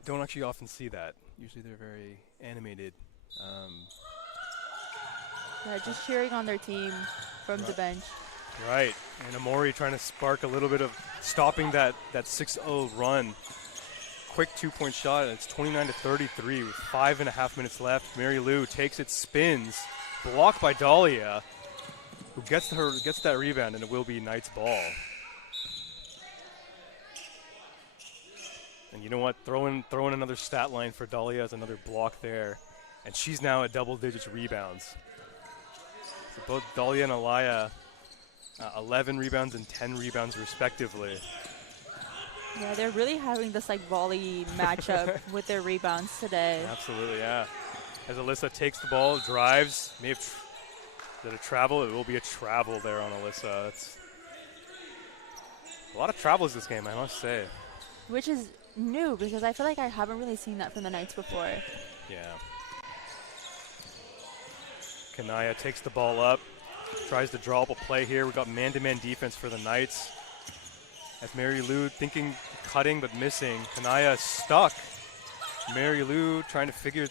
Don't actually often see that. Usually they're very animated. Yeah, just cheering on their team from the bench. Right. And Amori trying to spark a little bit of stopping that 6-0 run. Quick 2-point shot. It's 29-33 with 5.5 minutes left. Mary Lou takes it, spins, blocked by Dahlia, who gets that rebound, and it will be Knight's ball. And you know what? Throw in another stat line for Dahlia as another block there, and she's now at double digits rebounds. So both Dahlia and Alaya, 11 rebounds and 10 rebounds respectively. Yeah, they're really having this like volley matchup with their rebounds today. Absolutely, yeah. As Alyssa takes the ball, drives, may have did a travel. It will be a travel there on Alyssa. That's a lot of travels this game, I must say. Which is new because I feel like I haven't really seen that from the Knights before. Yeah. Kanaya takes the ball up, tries to draw up a play here. We've got man-to-man defense for the Knights. As Mary Lou thinking, cutting but missing. Kanaya stuck. Mary Lou trying to figure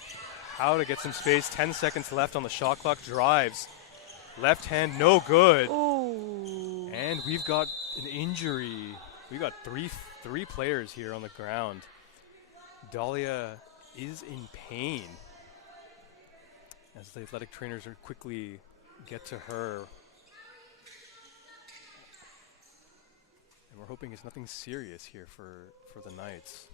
how to get some space. 10 seconds left on the shot clock. Drives. Left hand, no good. Ooh. And we've got an injury. We've got three players here on the ground. Dahlia is in pain. As the athletic trainers are quickly get to her. And we're hoping it's nothing serious here for the Knights.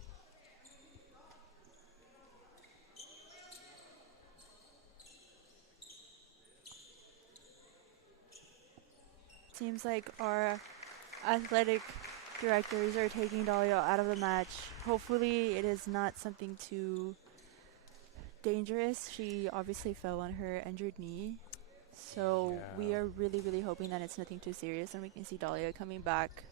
Seems like our athletic directors are taking Dahlia out of the match. Hopefully it is not something too dangerous. She obviously fell on her injured knee. So we are really, really hoping that it's nothing too serious and we can see Dahlia coming back.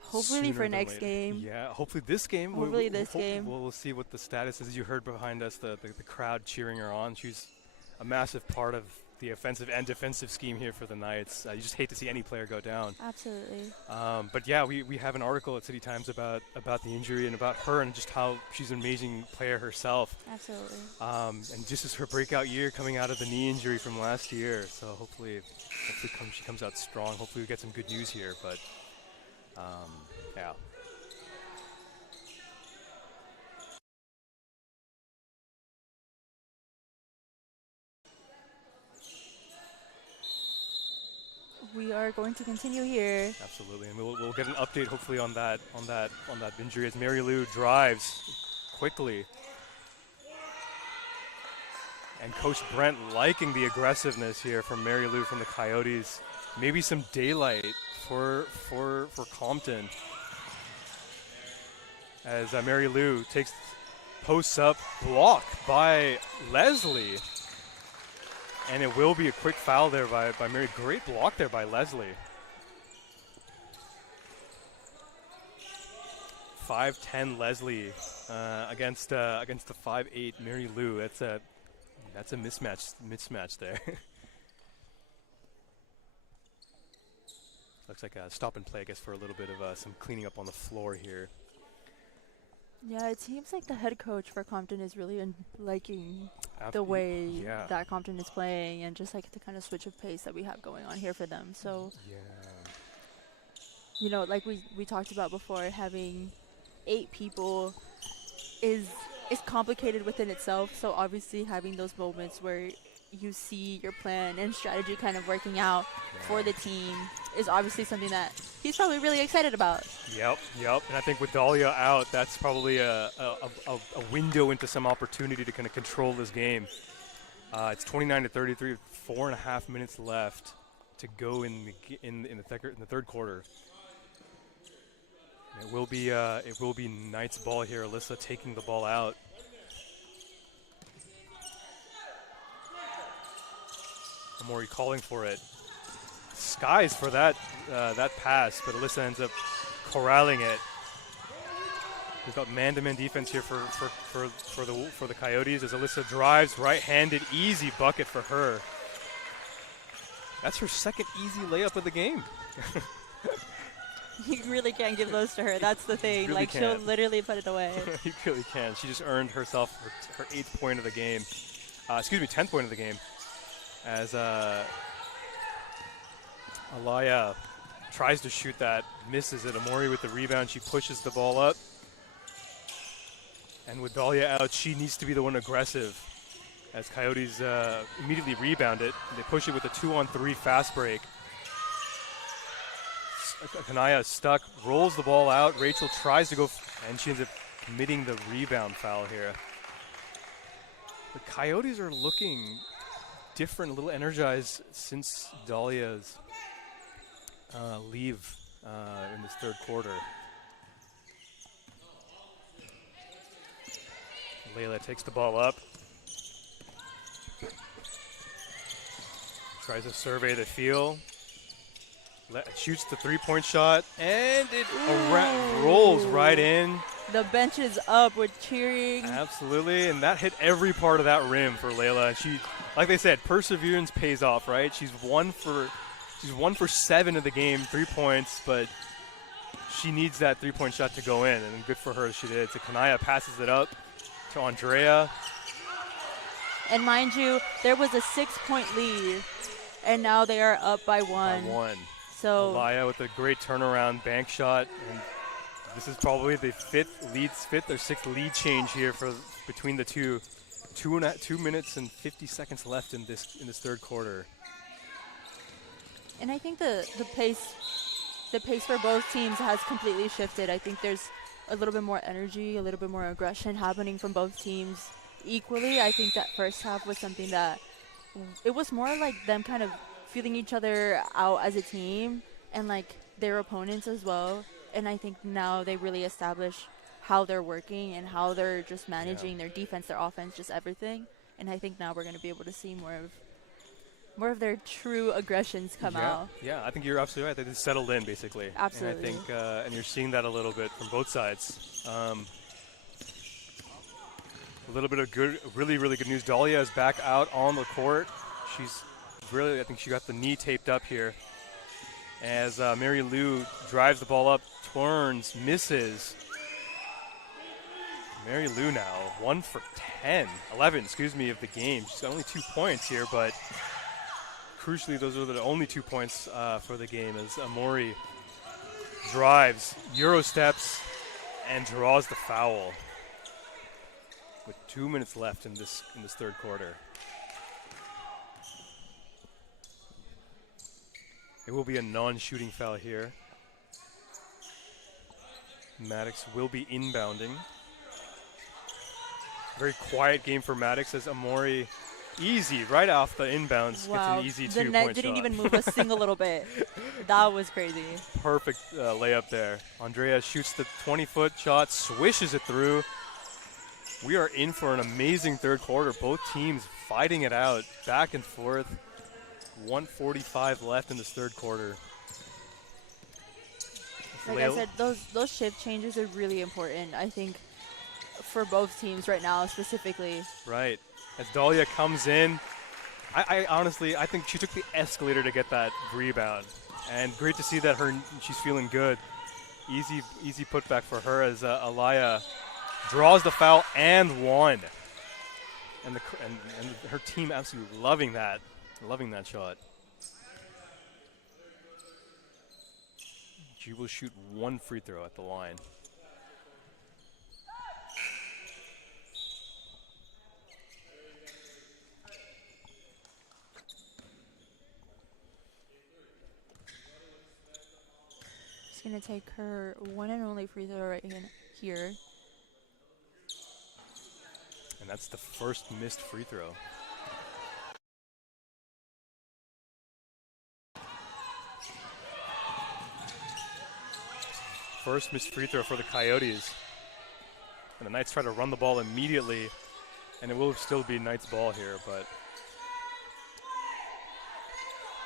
Hopefully Sooner for than next later. game. Yeah, hopefully this game. Hopefully this game. We'll see what the status is. You heard behind us the crowd cheering her on. She's a massive part of the offensive and defensive scheme here for the Knights. You just hate to see any player go down. Absolutely. But yeah, we have an article at City Times about the injury and about her and just how she's an amazing player herself. Absolutely. And just as her breakout year coming out of the knee injury from last year. So hopefully she comes out strong. Hopefully we get some good news here. But yeah. We are going to continue here. Absolutely, and we'll get an update hopefully on that injury as Mary Lou drives quickly. And Coach Brent liking the aggressiveness here from Mary Lou from the Coyotes. Maybe some daylight for Compton. As Mary Lou posts up, blocked by Leslie. And it will be a quick foul there by Mary. Great block there by Leslie. 5'10" Leslie against the 5'8" Mary Lou. That's a mismatch there. Looks like a stop and play, I guess, for a little bit of some cleaning up on the floor here. Yeah, it seems like the head coach for Compton is really liking the way that Compton is playing and just like the kind of switch of pace that we have going on here for them. So, you know, like we talked about before, having 8 people is complicated within itself. So obviously having those moments where you see your plan and strategy kind of working out for the team is obviously something that he's probably really excited about. Yep. And I think with Dahlia out, that's probably a window into some opportunity to kind of control this game. It's 29-33, 4.5 minutes left to go in the third quarter. And it will be Knight's ball here. Alyssa taking the ball out. Amori calling for it. Skies for that pass, but Alyssa ends up corralling it. We've got man-to-man defense here for the Coyotes as Alyssa drives, right-handed, easy bucket for her. That's her second easy layup of the game. You really can't give those to her. That's the thing. Really like can't. She'll literally put it away. You really can. She just earned herself her 8th point of the game. 10th point of the game. as Alaya tries to shoot that, misses it. Amori with the rebound. She pushes the ball up. And with Dahlia out, she needs to be the one aggressive. As Coyotes immediately rebound it. They push it with a 2-on-3 fast break. Kanaya is stuck, rolls the ball out. Rachel tries to go, and she ends up committing the rebound foul here. The Coyotes are looking different, a little energized since Dahlia's leave in this third quarter. Layla takes the ball up. Tries to survey the field. Shoots the three-point shot, and it rolls right in. The bench is up with cheering. Absolutely, and that hit every part of that rim for Layla. She, like they said, perseverance pays off, right? She's 1 for 7 of the game, 3 points, but she needs that three-point shot to go in, and good for her, she did. So Kanaya passes it up to Andrea. And mind you, there was a 6-point lead, and now they are up by 1. So Alaya with a great turnaround bank shot, and this is probably the fifth or sixth lead change here for between the two. 2 minutes and 50 seconds left in this third quarter. And I think the pace for both teams has completely shifted. I think there's a little bit more energy, a little bit more aggression happening from both teams equally. I think that first half was something that it was more like them kind of feeling each other out as a team and like their opponents as well. And I think now they really establish how they're working and how they're just managing their defense, their offense, just everything. And I think now we're going to be able to see more of their true aggressions come out. Yeah, I think you're absolutely right. They settled in basically. Absolutely. And I think, and you're seeing that a little bit from both sides. A little bit of good, really, really good news. Dahlia is back out on the court. She's really, I think she got the knee taped up here. As Mary Lou drives the ball up, turns, misses. Mary Lou now 1 for 11 of the game. She's got only 2 points here, but crucially, those are the only 2 points for the game as Amori drives, Euro steps, and draws the foul with 2 minutes left in this third quarter. It will be a non-shooting foul here. Maddox will be inbounding. Very quiet game for Maddox as Amori, easy, right off the inbounds, gets an easy 2-point shot. The net didn't even move a single little bit. That was crazy. Perfect layup there. Andrea shoots the 20-foot shot, swishes it through. We are in for an amazing third quarter. Both teams fighting it out, back and forth. 1:45 left in this third quarter. Like I said, those shift changes are really important, I think, for both teams right now specifically. Right. As Dahlia comes in, I honestly, I think she took the escalator to get that rebound. And great to see that she's feeling good. Easy putback for her as Alaya draws the foul and one. And her team absolutely loving that shot. She will shoot 1 free throw at the line. She's going to take her one and only free throw right here. And that's the first missed free throw. First missed free throw for the Coyotes. And the Knights try to run the ball immediately, and it will still be Knights' ball here, but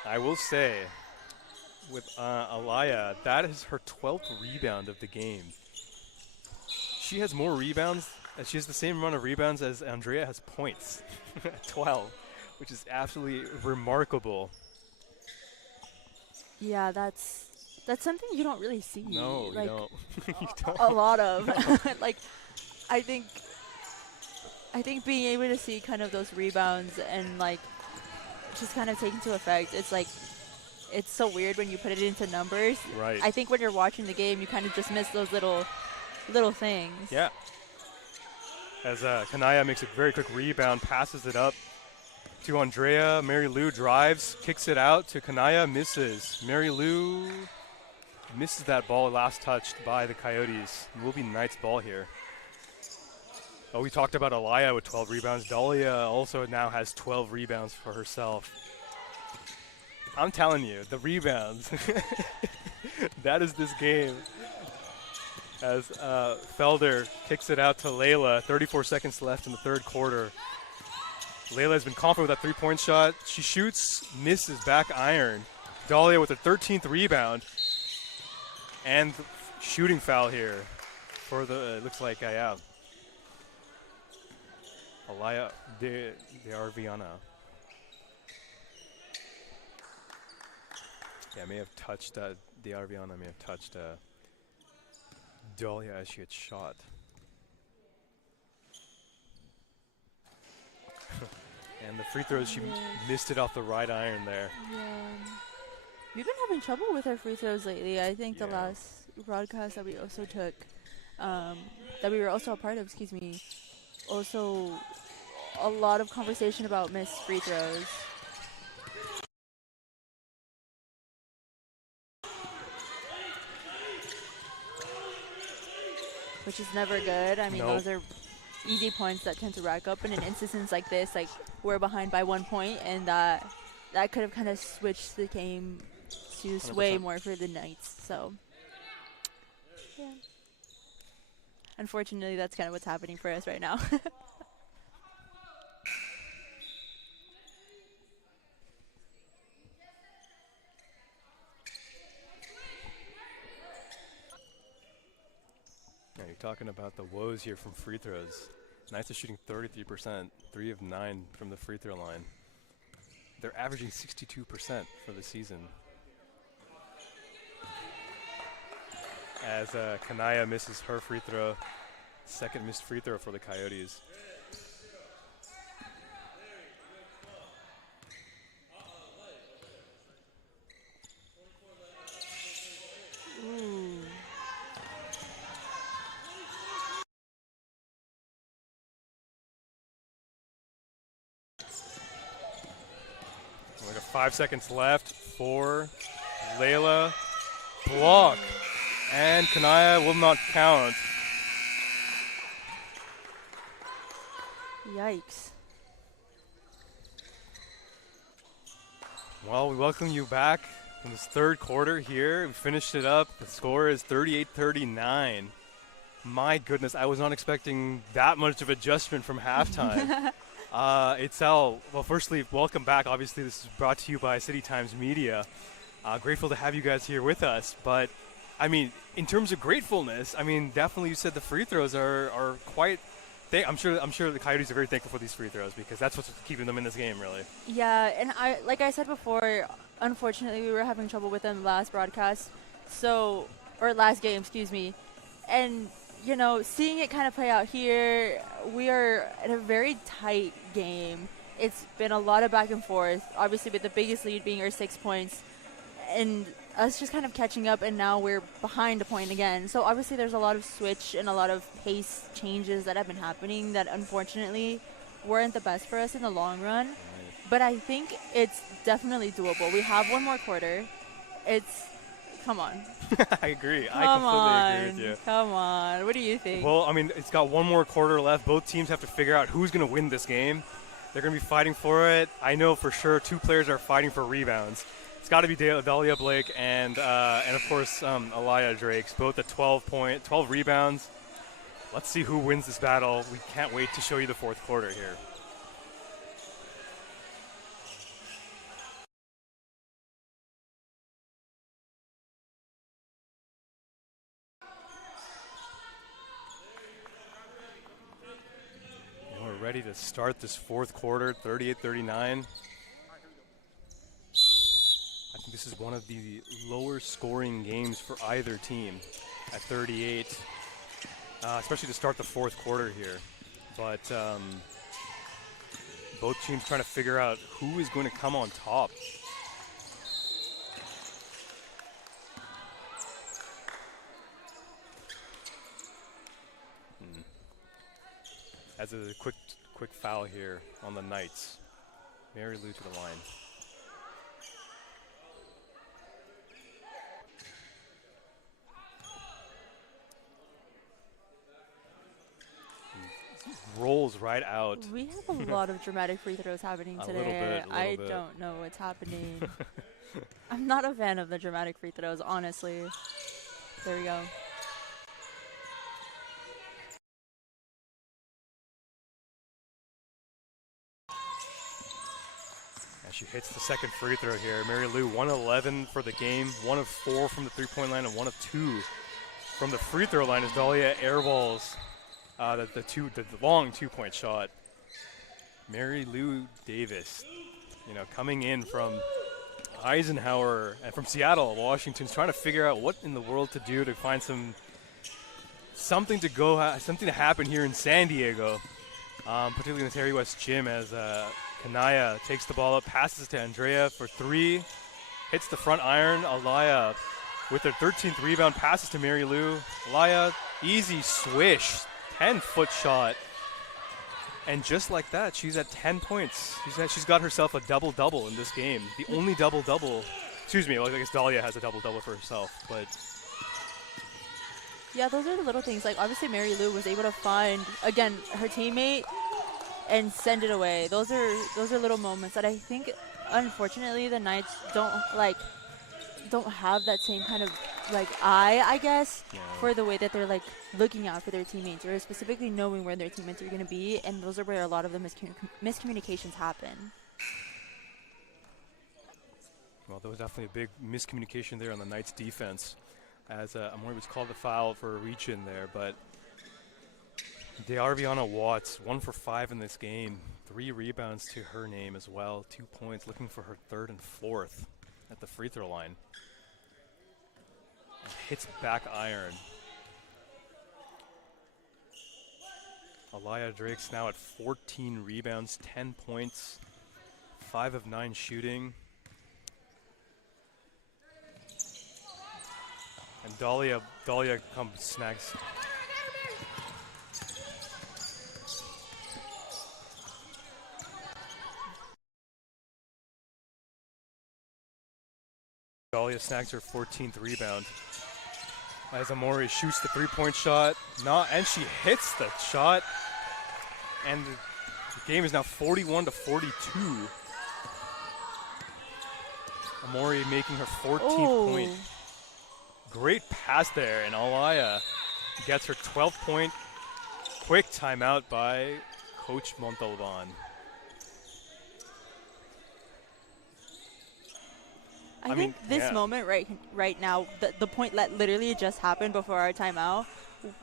I will say with Alaya, that is her 12th rebound of the game. She has more rebounds, she has the same amount of rebounds as Andrea has points, 12, which is absolutely remarkable. Yeah, that's something you don't really see. No, like, you don't. You don't. A lot of. Like, I think being able to see kind of those rebounds and like just kind of take into effect. It's like, it's so weird when you put it into numbers. Right. I think when you're watching the game, you kind of just miss those little things. Yeah. As Kanaya makes a very quick rebound, passes it up to Andrea. Mary Lou drives, kicks it out to Kanaya, misses. Mary Lou misses that ball, last touched by the Coyotes. It will be Knights' ball here. Oh, we talked about Alaya with 12 rebounds. Dahlia also now has 12 rebounds for herself. I'm telling you, the rebounds. That is this game. As Felder kicks it out to Layla. 34 seconds left in the third quarter. Layla has been confident with that three-point shot. She shoots, misses, back iron. Dahlia with her 13th rebound. And shooting foul here for the, it looks like, yeah. Alaya de Arviana. Yeah, may have touched, de Arviana may have touched Dahlia as she had shot. And the free throws, she missed it off the right iron there. Yeah. We've been having trouble with our free throws lately. I think the last broadcast that we also took, that we were also a part of, excuse me, also a lot of conversation about missed free throws. Which is never good. I mean, those are easy points that tend to rack up in an instance like this. Like, we're behind by 1 point, and that could have kind of switched the game to sway 100%. More for the Knights. So, yeah. Unfortunately, that's kind of what's happening for us right now. Yeah, you're talking about the woes here from free throws. Knights are shooting 33%, 3 of 9 from the free throw line. They're averaging 62% for the season. As Kanaya misses her free throw, second missed free throw for the Coyotes. We got 5 seconds left for Layla. Block. And Kanaya will not count. Yikes. Well, we welcome you back in this third quarter here. We finished it up. The score is 38-39. My goodness, I was not expecting that much of adjustment from halftime. Itzel, well, firstly, welcome back. Obviously, this is brought to you by City Times Media. Grateful to have you guys here with us. But, I mean, in terms of gratefulness, I mean, definitely you said the free throws are quite I'm sure the Coyotes are very thankful for these free throws because that's what's keeping them in this game, really. Yeah, and like I said before, unfortunately, we were having trouble with them last broadcast. So, or last game, excuse me. And, you know, seeing it kind of play out here, we are in a very tight game. It's been a lot of back and forth, obviously with the biggest lead being our 6 points. And us just kind of catching up, and now we're behind a point again. So obviously there's a lot of switch and a lot of pace changes that have been happening that unfortunately weren't the best for us in the long run. Right. But I think it's definitely doable. We have one more quarter. Come on. I agree. I completely agree with you. Come on. What do you think? Well, I mean, it's got one more quarter left. Both teams have to figure out who's going to win this game. They're going to be fighting for it. I know for sure 2 players are fighting for rebounds. It's got to be Dahlia Blake and of course Alaya Drakes, both at 12 rebounds. Let's see who wins this battle. We can't wait to show you the fourth quarter here. And we're ready to start this fourth quarter, 38-39. I think this is one of the lower scoring games for either team at 38, especially to start the fourth quarter here. But Both teams trying to figure out who is going to come on top. As a quick foul here on the Knights. Mary Lou to the line. Rolls right out. We have a lot of dramatic free throws happening today. A little bit. Don't know what's happening. I'm not a fan of the dramatic free throws, honestly. There we go. And she hits the second free throw here. Mary Lou, 1-11 for the game, 1 of 4 from the three-point line, and 1 of 2 from the free throw line as Dahlia airballs the long two-point shot. Mary Lou Davis, coming in from Eisenhower and from Seattle, Washington's trying to figure out what in the world to do to find something to happen here in San Diego, particularly in the Terry West gym as Kanaya takes the ball up, passes to Andrea for 3, hits the front iron. Alaya with her 13th rebound, passes to Mary Lou. Alaya, easy swish, 10-foot shot. And just like that, she's at 10 points. She's got herself a double-double in this game. The only double-double. Excuse me, I guess Dahlia has a double-double for herself. But yeah, those are the little things. Like, obviously, Mary Lou was able to find, again, her teammate and send it away. Those are little moments that I think, unfortunately, the Knights don't have that same kind of eye, I guess, for the way that they're looking out for their teammates, or specifically knowing where their teammates are going to be, and those are where a lot of the miscommunications happen. Well, there was definitely a big miscommunication there on the Knights' defense, as Amori was called a foul for a reach in there, but De'Arviana Watts, 1 for 5 in this game, 3 rebounds to her name as well, 2 points, looking for her 3rd and 4th at the free throw line. And hits back iron. Alaya Drake's now at 14 rebounds, 10 points, 5 of 9 shooting. And Dahlia comes snags. Dahlia snags her 14th rebound. As Amori shoots the three-point shot, and she hits the shot. And the game is now 41-42. Amori making her 14th point. Great pass there, and Alaya gets her 12th point. Quick timeout by Coach Montalban. I think this moment right now, the point that literally just happened before our timeout,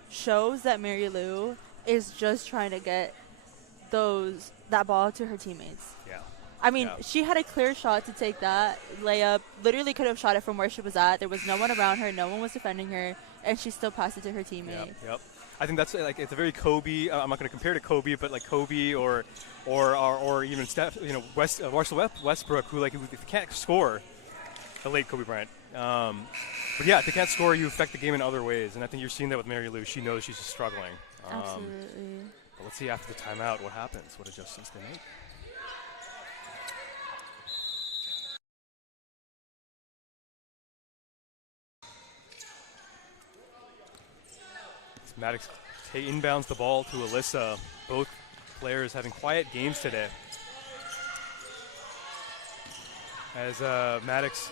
shows that Mary Lou is just trying to get that ball to her teammates. Yeah. I mean, she had a clear shot to take that layup. Literally could have shot it from where she was at. There was no one around her. No one was defending her, and she still passed it to her teammate. Yep. I think that's it's a very Kobe. I'm not going to compare to Kobe, but Kobe or even Steph, Russell Westbrook, who if they can't score. The late Kobe Bryant. But yeah, if they can't score, you affect the game in other ways. And I think you're seeing that with Mary Lou. She knows she's just struggling. Absolutely. But let's see after the timeout what happens, what adjustments they make. Maddox inbounds the ball to Alyssa. Both players having quiet games today. As Maddox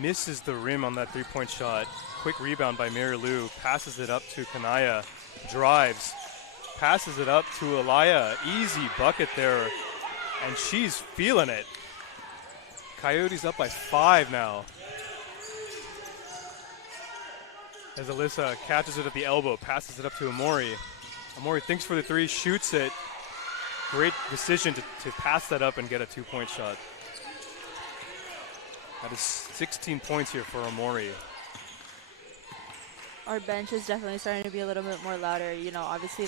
misses the rim on that three-point shot. Quick rebound by Mary Lou. Passes it up to Kanaya. Drives. Passes it up to Alaya. Easy bucket there. And she's feeling it. Coyotes up by 5 now. As Alyssa catches it at the elbow. Passes it up to Amori. Amori thinks for the 3. Shoots it. Great decision to pass that up and get a 2-point shot. That is 16 points here for Amori. Our bench is definitely starting to be a little bit more louder. Obviously,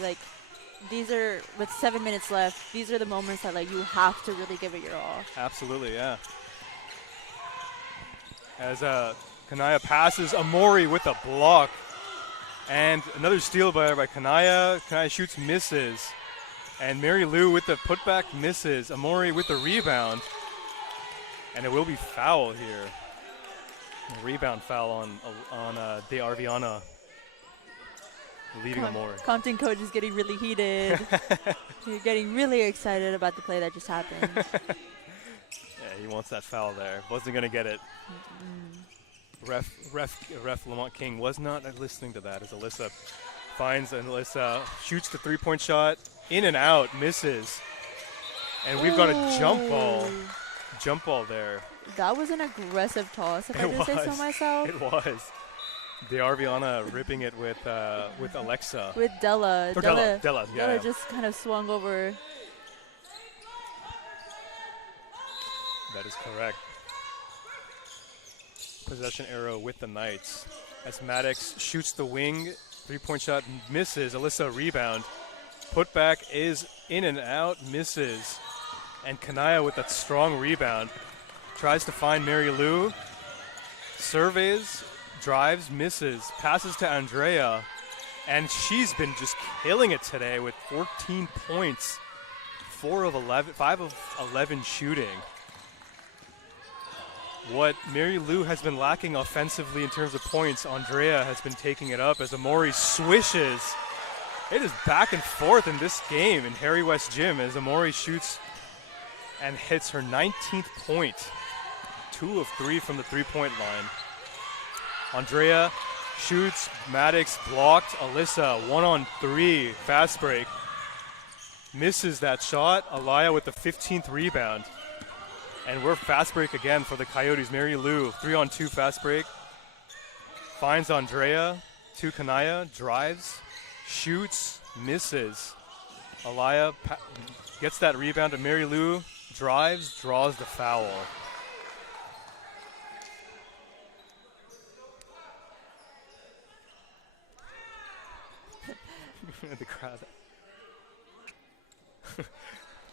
these are, with 7 minutes left, these are the moments that like you have to really give it your all. Absolutely, yeah. As Kanaya passes, Amori with a block. And another steal by Kanaya. Kanaya shoots, misses. And Mary Lou with the putback, misses. Amori with the rebound. And it will be foul here. A rebound foul on De Arviana. Leaving Amori. Compton coach is getting really heated. You're getting really excited about the play that just happened. Yeah, he wants that foul there. Wasn't going to get it. Ref Lamont King was not listening to that as Alyssa finds and Alyssa shoots the three-point shot. In and out, misses. And we've got a jump ball. Jump ball there. That was an aggressive toss, if I did say so myself. It was. De Arviana ripping it with Alexa. With Della. Della, Della just kind of swung over. That is correct. Possession arrow with the Knights. As Maddox shoots the wing, three-point shot misses. Alyssa rebound. Putback is in and out, misses. And Kanaya with that strong rebound. Tries to find Mary Lou. Surveys, drives, misses. Passes to Andrea. And she's been just killing it today with 14 points. 5 of 11 shooting. What Mary Lou has been lacking offensively in terms of points, Andrea has been taking it up as Amori swishes. It is back and forth in this game in Harry West Gym as Amori shoots and hits her 19th point. 2 of 3 from the three-point line. Andrea shoots, Maddox blocked, Alyssa 1-on-3, fast break. Misses that shot, Alaya with the 15th rebound. And we're fast break again for the Coyotes. Mary Lou, 3-on-2 fast break. Finds Andrea, to Kanaya, drives, shoots, misses. Alaya gets that rebound to Mary Lou, drives, draws the foul. The crowd.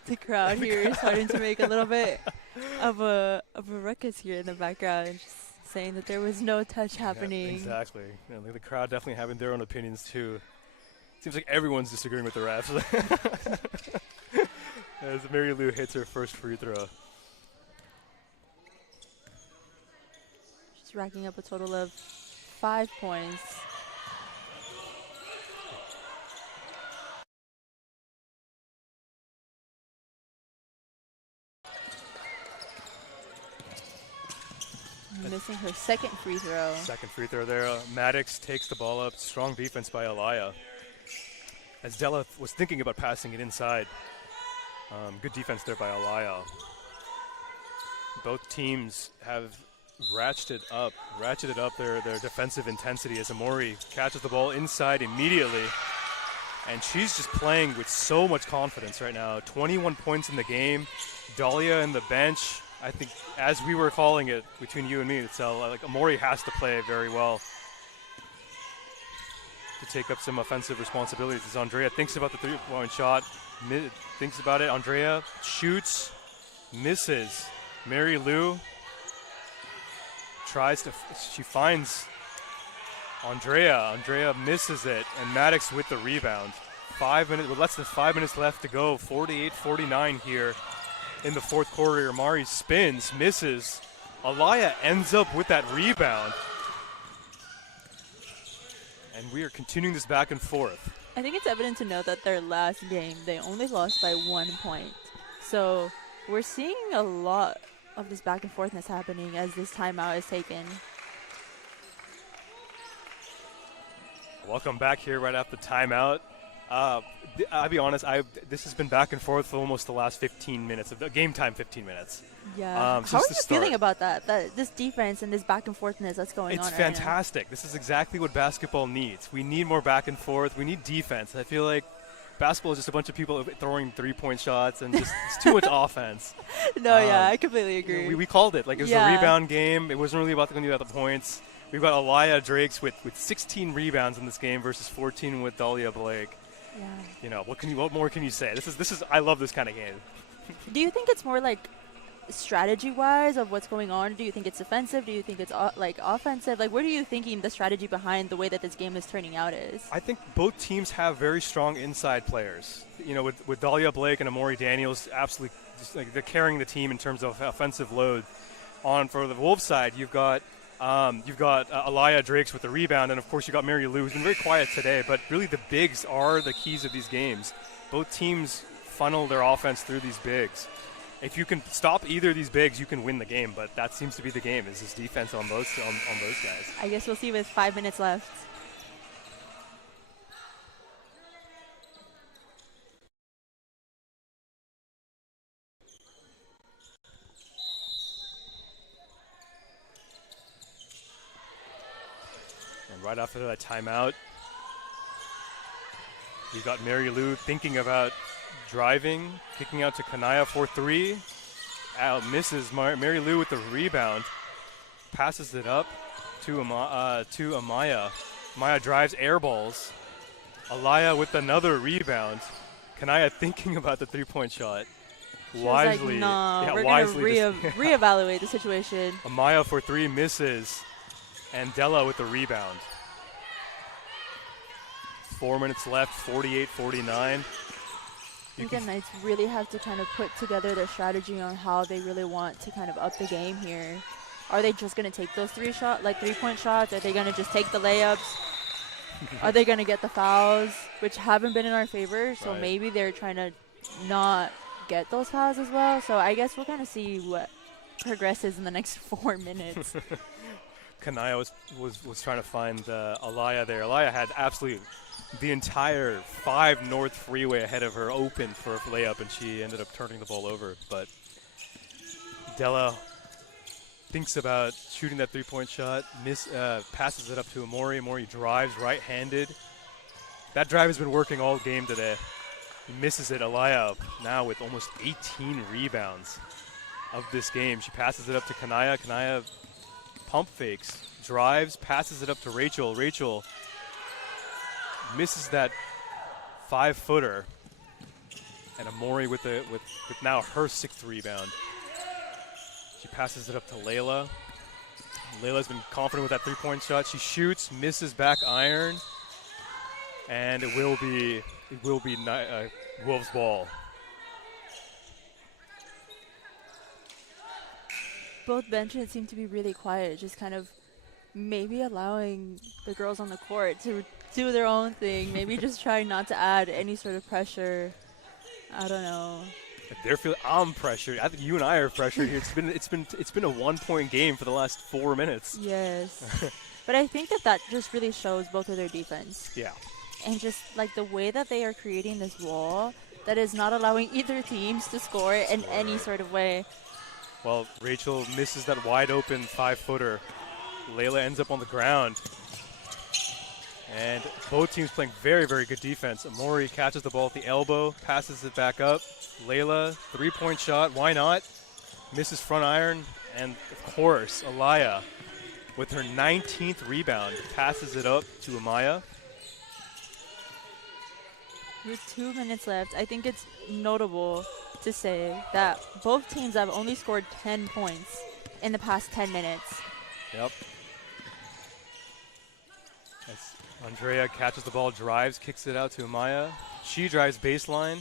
The crowd here is starting to make a little bit of a ruckus here in the background, just saying that there was no touch happening. Yeah, exactly. Yeah, the crowd definitely having their own opinions too. Seems like everyone's disagreeing with the refs. As Mary Lou hits her first free throw. She's racking up a total of 5 points. Missing her second free throw. Second free throw there. Maddox takes the ball up. Strong defense by Alaya. As Della was thinking about passing it inside. Good defense there by Alaya. Both teams have ratcheted up their defensive intensity as Amori catches the ball inside immediately. And she's just playing with so much confidence right now. 21 points in the game. Dahlia in the bench. I think, as we were calling it between you and me, Itzel, like Amori has to play very well to take up some offensive responsibilities. As Andrea thinks about the three-point shot, thinks about it. Andrea shoots, misses. Mary Lou she finds Andrea. Andrea misses it, and Maddox with the rebound. With less than 5 minutes left to go. 48-49 here. In the fourth quarter, Amari spins, misses. Alaya ends up with that rebound. And we are continuing this back and forth. I think it's evident to note that their last game, they only lost by 1 point. So we're seeing a lot of this back and forthness happening as this timeout is taken. Welcome back here right after timeout. I'll be honest, this has been back and forth for almost the last 15 minutes, of the game time 15 minutes. Yeah. How are you feeling about that this defense and this back and forthness that's going on It's right fantastic. This is exactly what basketball needs. We need more back and forth. We need defense. I feel like basketball is just a bunch of people throwing three-point shots and just it's too much offense. No, yeah, I completely agree. We called it. Like, it was a rebound game. It wasn't really going to be about the points. We've got Alaya Drakes with 16 rebounds in this game versus 14 with Dahlia Blake. Yeah. You know, what more can you say? This is I love this kind of game. Do you think it's more like strategy-wise of what's going on? Do you think it's defensive? Do you think it's like offensive? Like, what are you thinking the strategy behind the way that this game is turning out is? I think both teams have very strong inside players. You know, with Dahlia Blake and Amori Daniels, absolutely, just like they're carrying the team in terms of offensive load. On for the Wolves side, you've got Aliyah Drakes with the rebound, and of course you've got Mary Lou, who's been very quiet today. But really, the bigs are the keys of these games. Both teams funnel their offense through these bigs. If you can stop either of these bigs, you can win the game. But that seems to be the game, is this defense on both guys. I guess we'll see with 5 minutes left. And right after that timeout, you've got Mary Lou thinking about driving, kicking out to Kanaya for 3. Misses Mary Lou with the rebound, passes it up to Amaya. Amaya drives, air balls. Aliyah with another rebound. Kanaya thinking about the three-point shot. Wisely, like, nah, we're going to reevaluate the situation. Amaya for 3 misses, and Della with the rebound. 4 minutes left, 48-49. The Knights really have to kind of put together their strategy on how they really want to kind of up the game here. Are they just going to take those three-point shots? Are they going to just take the layups? Are they going to get the fouls, which haven't been in our favor? So maybe they're trying to not get those fouls as well. So I guess we'll kind of see what progresses in the next 4 minutes. Kanaya was trying to find Aliyah there. Aliyah had absolutely the entire 5 North Freeway ahead of her open for a layup, and she ended up turning the ball over. But Della thinks about shooting that three-point shot, passes it up to Amori. Amori drives right-handed. That drive has been working all game today. He misses it. Aliyah now with almost 18 rebounds of this game. She passes it up to Kanaya. Kanaya pump fakes, drives, passes it up to Rachel. Rachel misses that 5-footer, and Amori with now her 6th rebound. She passes it up to Layla. Layla's been confident with that three-point shot. She shoots, misses back iron, and it will be Wolves ball. Both benches seem to be really quiet, just kind of maybe allowing the girls on the court to do their own thing, maybe just trying not to add any sort of pressure. I don't know. I'm pressured. I think you and I are pressured here. It's been a 1-point game for the last 4 minutes. Yes. But I think that just really shows both of their defense. Yeah. And just like the way that they are creating this wall that is not allowing either teams to score in any sort of way. Well, Rachel misses that wide open 5-footer. Layla ends up on the ground. And both teams playing very, very good defense. Amori catches the ball at the elbow, passes it back up. Layla, 3-point shot, why not? Misses front iron. And of course, Aliyah with her 19th rebound passes it up to Amaya. With 2 minutes left, I think it's notable to say that both teams have only scored 10 points in the past 10 minutes. Yep. As Andrea catches the ball, drives, kicks it out to Amaya. She drives baseline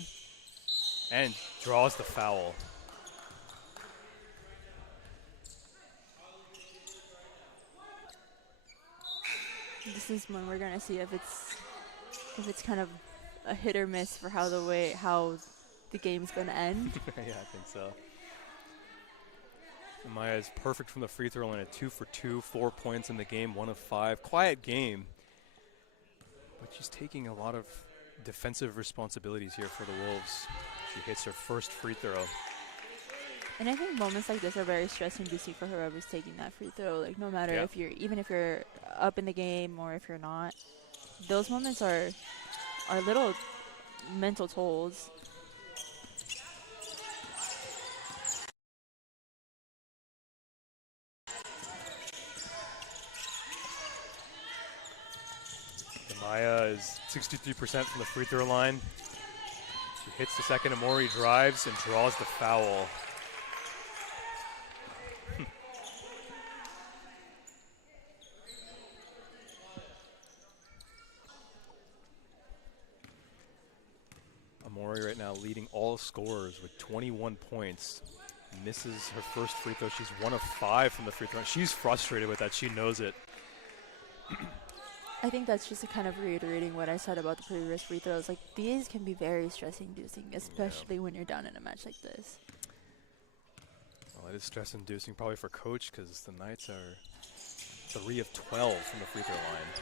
and draws the foul. This is when we're gonna see if it's kind of a hit or miss for how the game's gonna end. Yeah, I think so. Amaya is perfect from the free throw line at 2 for 2, 4 points in the game, 1 of 5. Quiet game, but she's taking a lot of defensive responsibilities here for the Wolves. She hits her first free throw. And I think moments like this are very stressing to see for whoever's taking that free throw. Like no matter if you're up in the game or if you're not, those moments are little mental tolls. Maya is 63% from the free throw line. She hits the second. Amori drives and draws the foul. Amori right now leading all scorers with 21 points. Misses her first free throw. She's 1 of 5 from the free throw. She's frustrated with that. She knows it. I think that's just kind of reiterating what I said about the previous free throws. Like, these can be very stress-inducing, especially when you're down in a match like this. Well, it is stress-inducing probably for Coach because the Knights are 3 of 12 from the free throw line.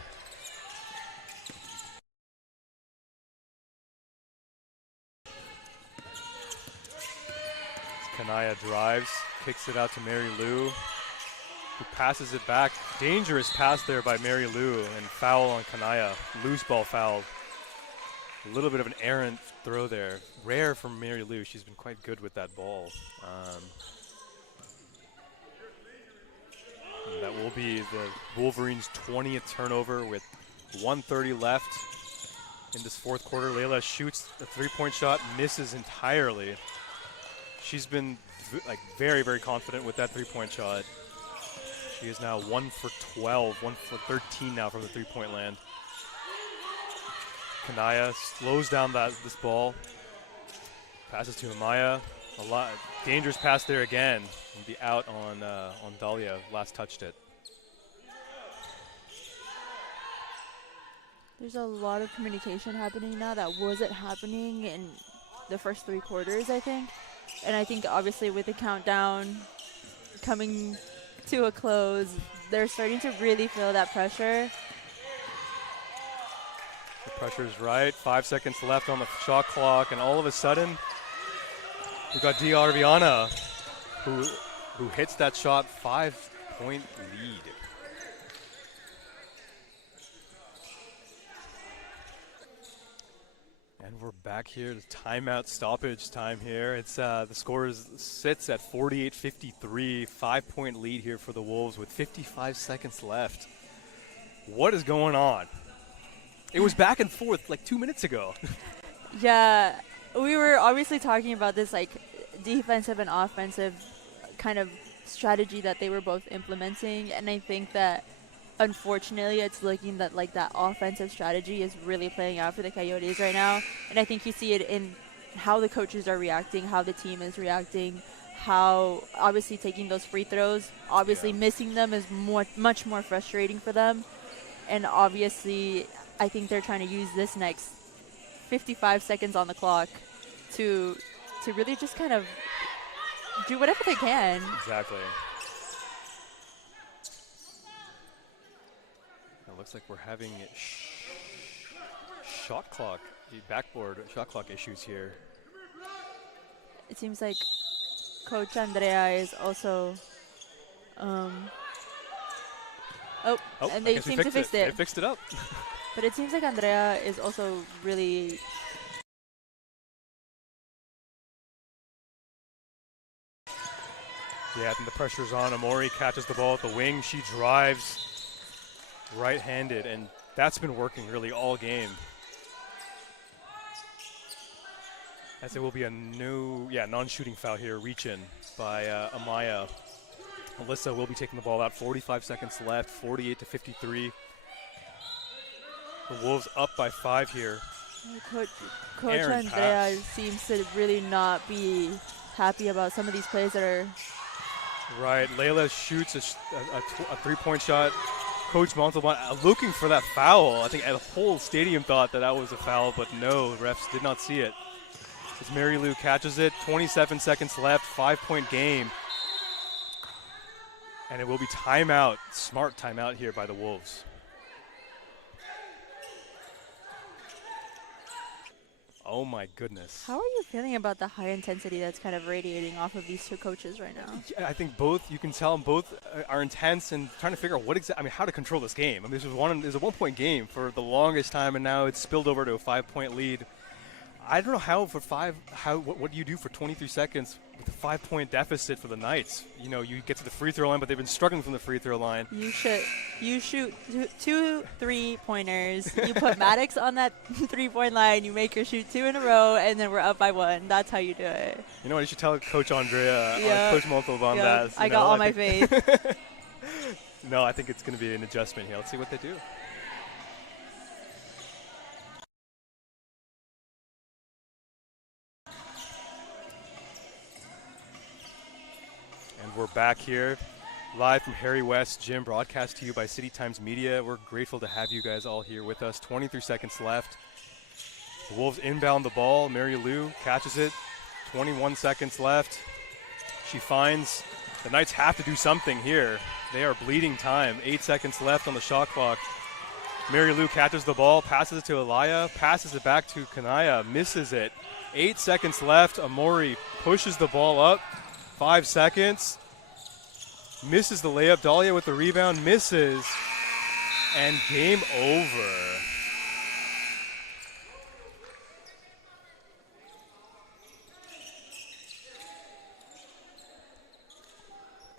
Kanaya drives, kicks it out to Mary Lou, who passes it back. Dangerous pass there by Mary Lou, and foul on Kanaya. Loose ball foul. A little bit of an errant throw there. Rare from Mary Lou. She's been quite good with that ball. That will be the Wolverines' 20th turnover with 1:30 left in this fourth quarter. Layla shoots a three-point shot, misses entirely. She's been very, very confident with that three-point shot. She is now 1 for 12, 1 for 13 now from the three-point land. Kanaya slows down this ball. Passes to Amaya. A lot dangerous pass there again. And be out on Dahlia. Last touched it. There's a lot of communication happening now that wasn't happening in the first 3 quarters, I think. And I think obviously with the countdown coming to a close, they're starting to really feel that pressure. The pressure's right. 5 seconds left on the shot clock, and all of a sudden, we've got Dia Arviana, who hits that shot. 5-point lead. And we're back here to timeout stoppage time here. It's the score sits at 48-53, 5-point lead here for the Wolves with 55 seconds left. What is going on? It was back and forth like 2 minutes ago. Yeah, we were obviously talking about this like defensive and offensive kind of strategy that they were both implementing, and I think that unfortunately it's looking that like that offensive strategy is really playing out for the Coyotes right now, and I think you see it in how the coaches are reacting, how the team is reacting, how obviously taking those free throws, obviously missing them is much more frustrating for them, and obviously I think they're trying to use this next 55 seconds on the clock to really just kind of do whatever they can. Exactly. It looks like we're having shot clock, backboard shot clock issues here. It seems like Coach Andrea is also and they seem to fix it. They fixed it up. But it seems like Andrea is also really Yeah, I think the pressure's on. Amori catches the ball at the wing. She drives right-handed, and that's been working really all game. As it will be a new, non-shooting foul here, reach-in by Amaya. Alyssa will be taking the ball out. 45 seconds left, 48-53. The Wolves up by 5 here. Coach Andrea seems to really not be happy about some of these plays that are... Right, Layla shoots a three-point shot. Coach Montalban looking for that foul. I think the whole stadium thought that was a foul, but no, refs did not see it. As Mary Lou catches it, 27 seconds left, 5-point game. And it will be timeout, smart timeout here by the Wolves. Oh my goodness. How are you feeling about the high intensity that's kind of radiating off of these two coaches right now? I think both, you can tell them both are intense and trying to figure out how to control this game. I mean, this was a 1-point game for the longest time, and now it's spilled over to a 5-point lead. I don't know how for what do you do for 23 seconds with a 5-point deficit for the Knights. You know, you get to the free throw line, but they've been struggling from the free throw line. You shoot two 3-pointers. You put Maddox on that 3-point line. You make her shoot 2 in a row, and then we're up by 1. That's how you do it. You know what? You should tell Coach Andrea, Coach Montalban that. I got all my faith. No, I think it's going to be an adjustment here. Let's see what they do. And we're back here live from Harry West Gym, broadcast to you by City Times Media. We're grateful to have you guys all here with us. 23 seconds left. The Wolves inbound the ball. Mary Lou catches it. 21 seconds left. She finds the Knights have to do something here. They are bleeding time. 8 seconds left on the shot clock. Mary Lou catches the ball, passes it to Alaya, passes it back to Kanaya, misses it. 8 seconds left. Amori pushes the ball up. 5 seconds. Misses the layup. Dahlia with the rebound. Misses. And game over.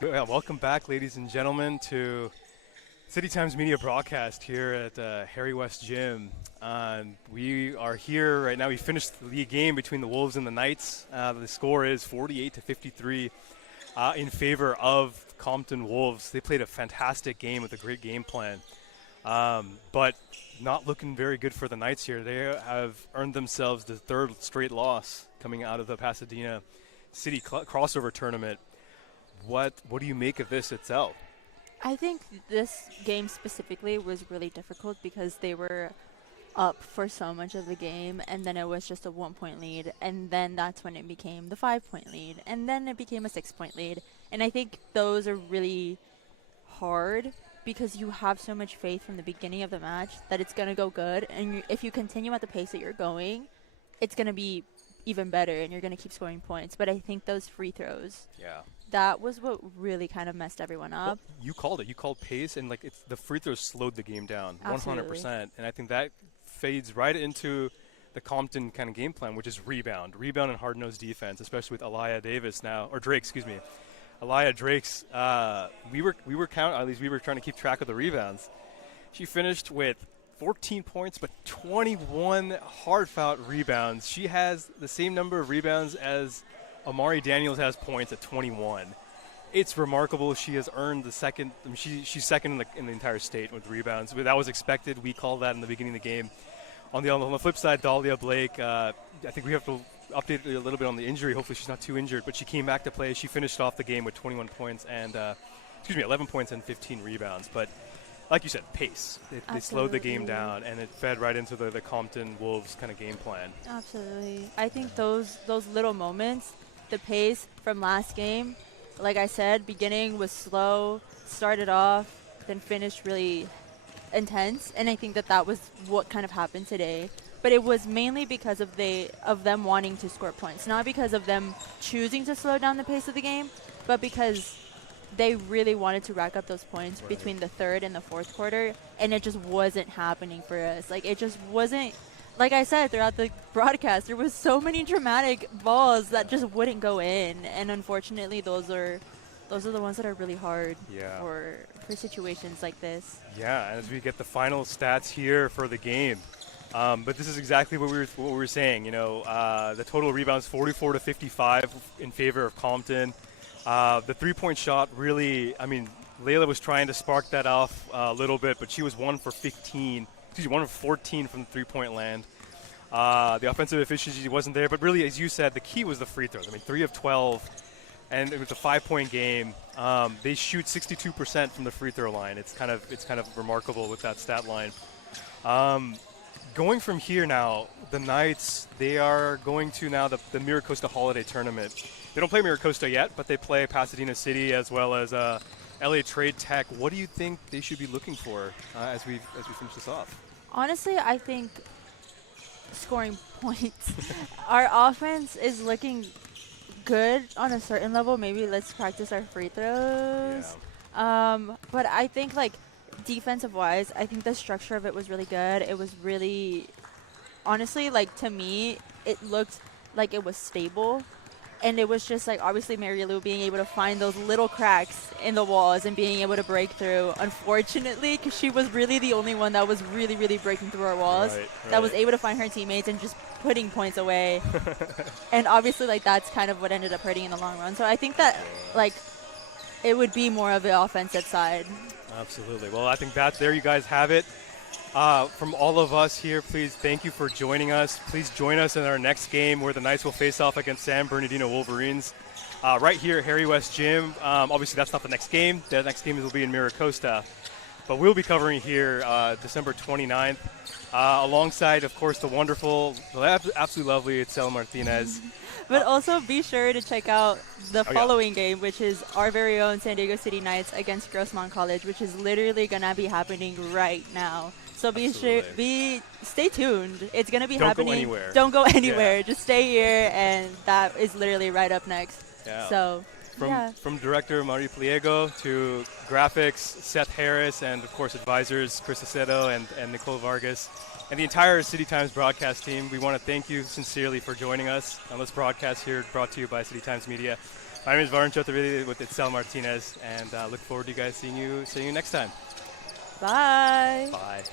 Yeah, welcome back, ladies and gentlemen, to City Times Media broadcast here at Harry West Gym. We are here right now. We finished the game between the Wolves and the Knights. The score is 48-53 in favor of Compton Wolves. They played a fantastic game with a great game plan, but not looking very good for the Knights here. They have earned themselves the 3rd straight loss coming out of the Pasadena City crossover tournament. What do you make of this, Itzel? I think this game specifically was really difficult because they were up for so much of the game, and then it was just a 1-point lead, and then that's when it became the 5-point lead, and then it became a 6-point lead. And I think those are really hard because you have so much faith from the beginning of the match that it's going to go good, and if you continue at the pace that you're going, it's going to be even better, and you're going to keep scoring points. But I think those free throws, that was what really kind of messed everyone up. Well, you called it. You called pace, and the free throws slowed the game down. Absolutely. 100%. And I think that fades right into the Compton kind of game plan, which is rebound and hard-nosed defense, especially with Alaya Davis now, or Drake, excuse me. Alaya Drake's. We were trying to keep track of the rebounds. She finished with 14 points, but 21 hard-fought rebounds. She has the same number of rebounds as Amari Daniels has points at 21. It's remarkable. She has earned the second. She's second in the entire state with rebounds. That was expected. We called that in the beginning of the game. On the flip side, Dahlia Blake, I think we have to update a little bit on the injury. Hopefully she's not too injured, but she came back to play. She finished off the game with 21 points and 11 points and 15 rebounds. But like you said, pace. They slowed the game down, and it fed right into the Compton Wolves kind of game plan. Absolutely. I think those little moments, the pace from last game, like I said, beginning was slow, started off, then finished really intense, and I think that was what kind of happened today. But it was mainly because of them wanting to score points, not because of them choosing to slow down the pace of the game, but because they really wanted to rack up those points between the 3rd and the 4th quarter, and it just wasn't happening for us. Like, it just wasn't. Like I said throughout the broadcast, there was so many dramatic balls that just wouldn't go in, and unfortunately, those are the ones that are really hard for situations like this. Yeah, and as we get the final stats here for the game, but this is exactly what we were saying. You know, the total rebounds 44-55 in favor of Compton. The 3-point shot really, I mean, Layla was trying to spark that off a little bit, but she was 1 for 14 from the 3-point land. The offensive efficiency wasn't there, but really, as you said, the key was the free throws. I mean, 3 of 12, and it was a 5-point game. They shoot 62% from the free throw line. It's kind of remarkable with that stat line. Going from here now, the Knights, they are going to now the Miracosta Holiday Tournament. They don't play Miracosta yet, but they play Pasadena City as well as LA Trade Tech. What do you think they should be looking for as we finish this off? Honestly, I think scoring points. Our offense is looking good on a certain level. Maybe let's practice our free throws. Yeah. But I think, like, defensive-wise, I think the structure of it was really good. It was really, honestly, like, to me, it looked like it was stable. And it was just like obviously Mary Lou being able to find those little cracks in the walls and being able to break through. Unfortunately, because she was really the only one that was really, really breaking through our walls, that was able to find her teammates and just putting points away. And obviously, like that's kind of what ended up hurting in the long run. So I think that like it would be more of the offensive side. Absolutely. Well, I think that there you guys have it. From all of us here, please thank you for joining us. Please join us in our next game where the Knights will face off against San Bernardino Wolverines right here at Harry West Gym. Obviously, that's not the next game. The next game will be in Miracosta. But we'll be covering here December 29th alongside, of course, the wonderful, absolutely lovely Itzel Martinez. But also be sure to check out the following game, which is our very own San Diego City Knights against Grossmont College, which is literally going to be happening right now. So stay tuned. It's going to be happening. Don't go anywhere. Don't go anywhere. Just stay here, and that is literally right up next. Yeah. So, from director Marie Pliego to graphics, Seth Harris, and of course advisors Chris Aceto and Nicole Vargas, and the entire City Times broadcast team, we want to thank you sincerely for joining us on this broadcast here brought to you by City Times Media. My name is Varun Chaturvedi with Itzel Martinez, and look forward to you guys seeing you next time. Bye. Bye.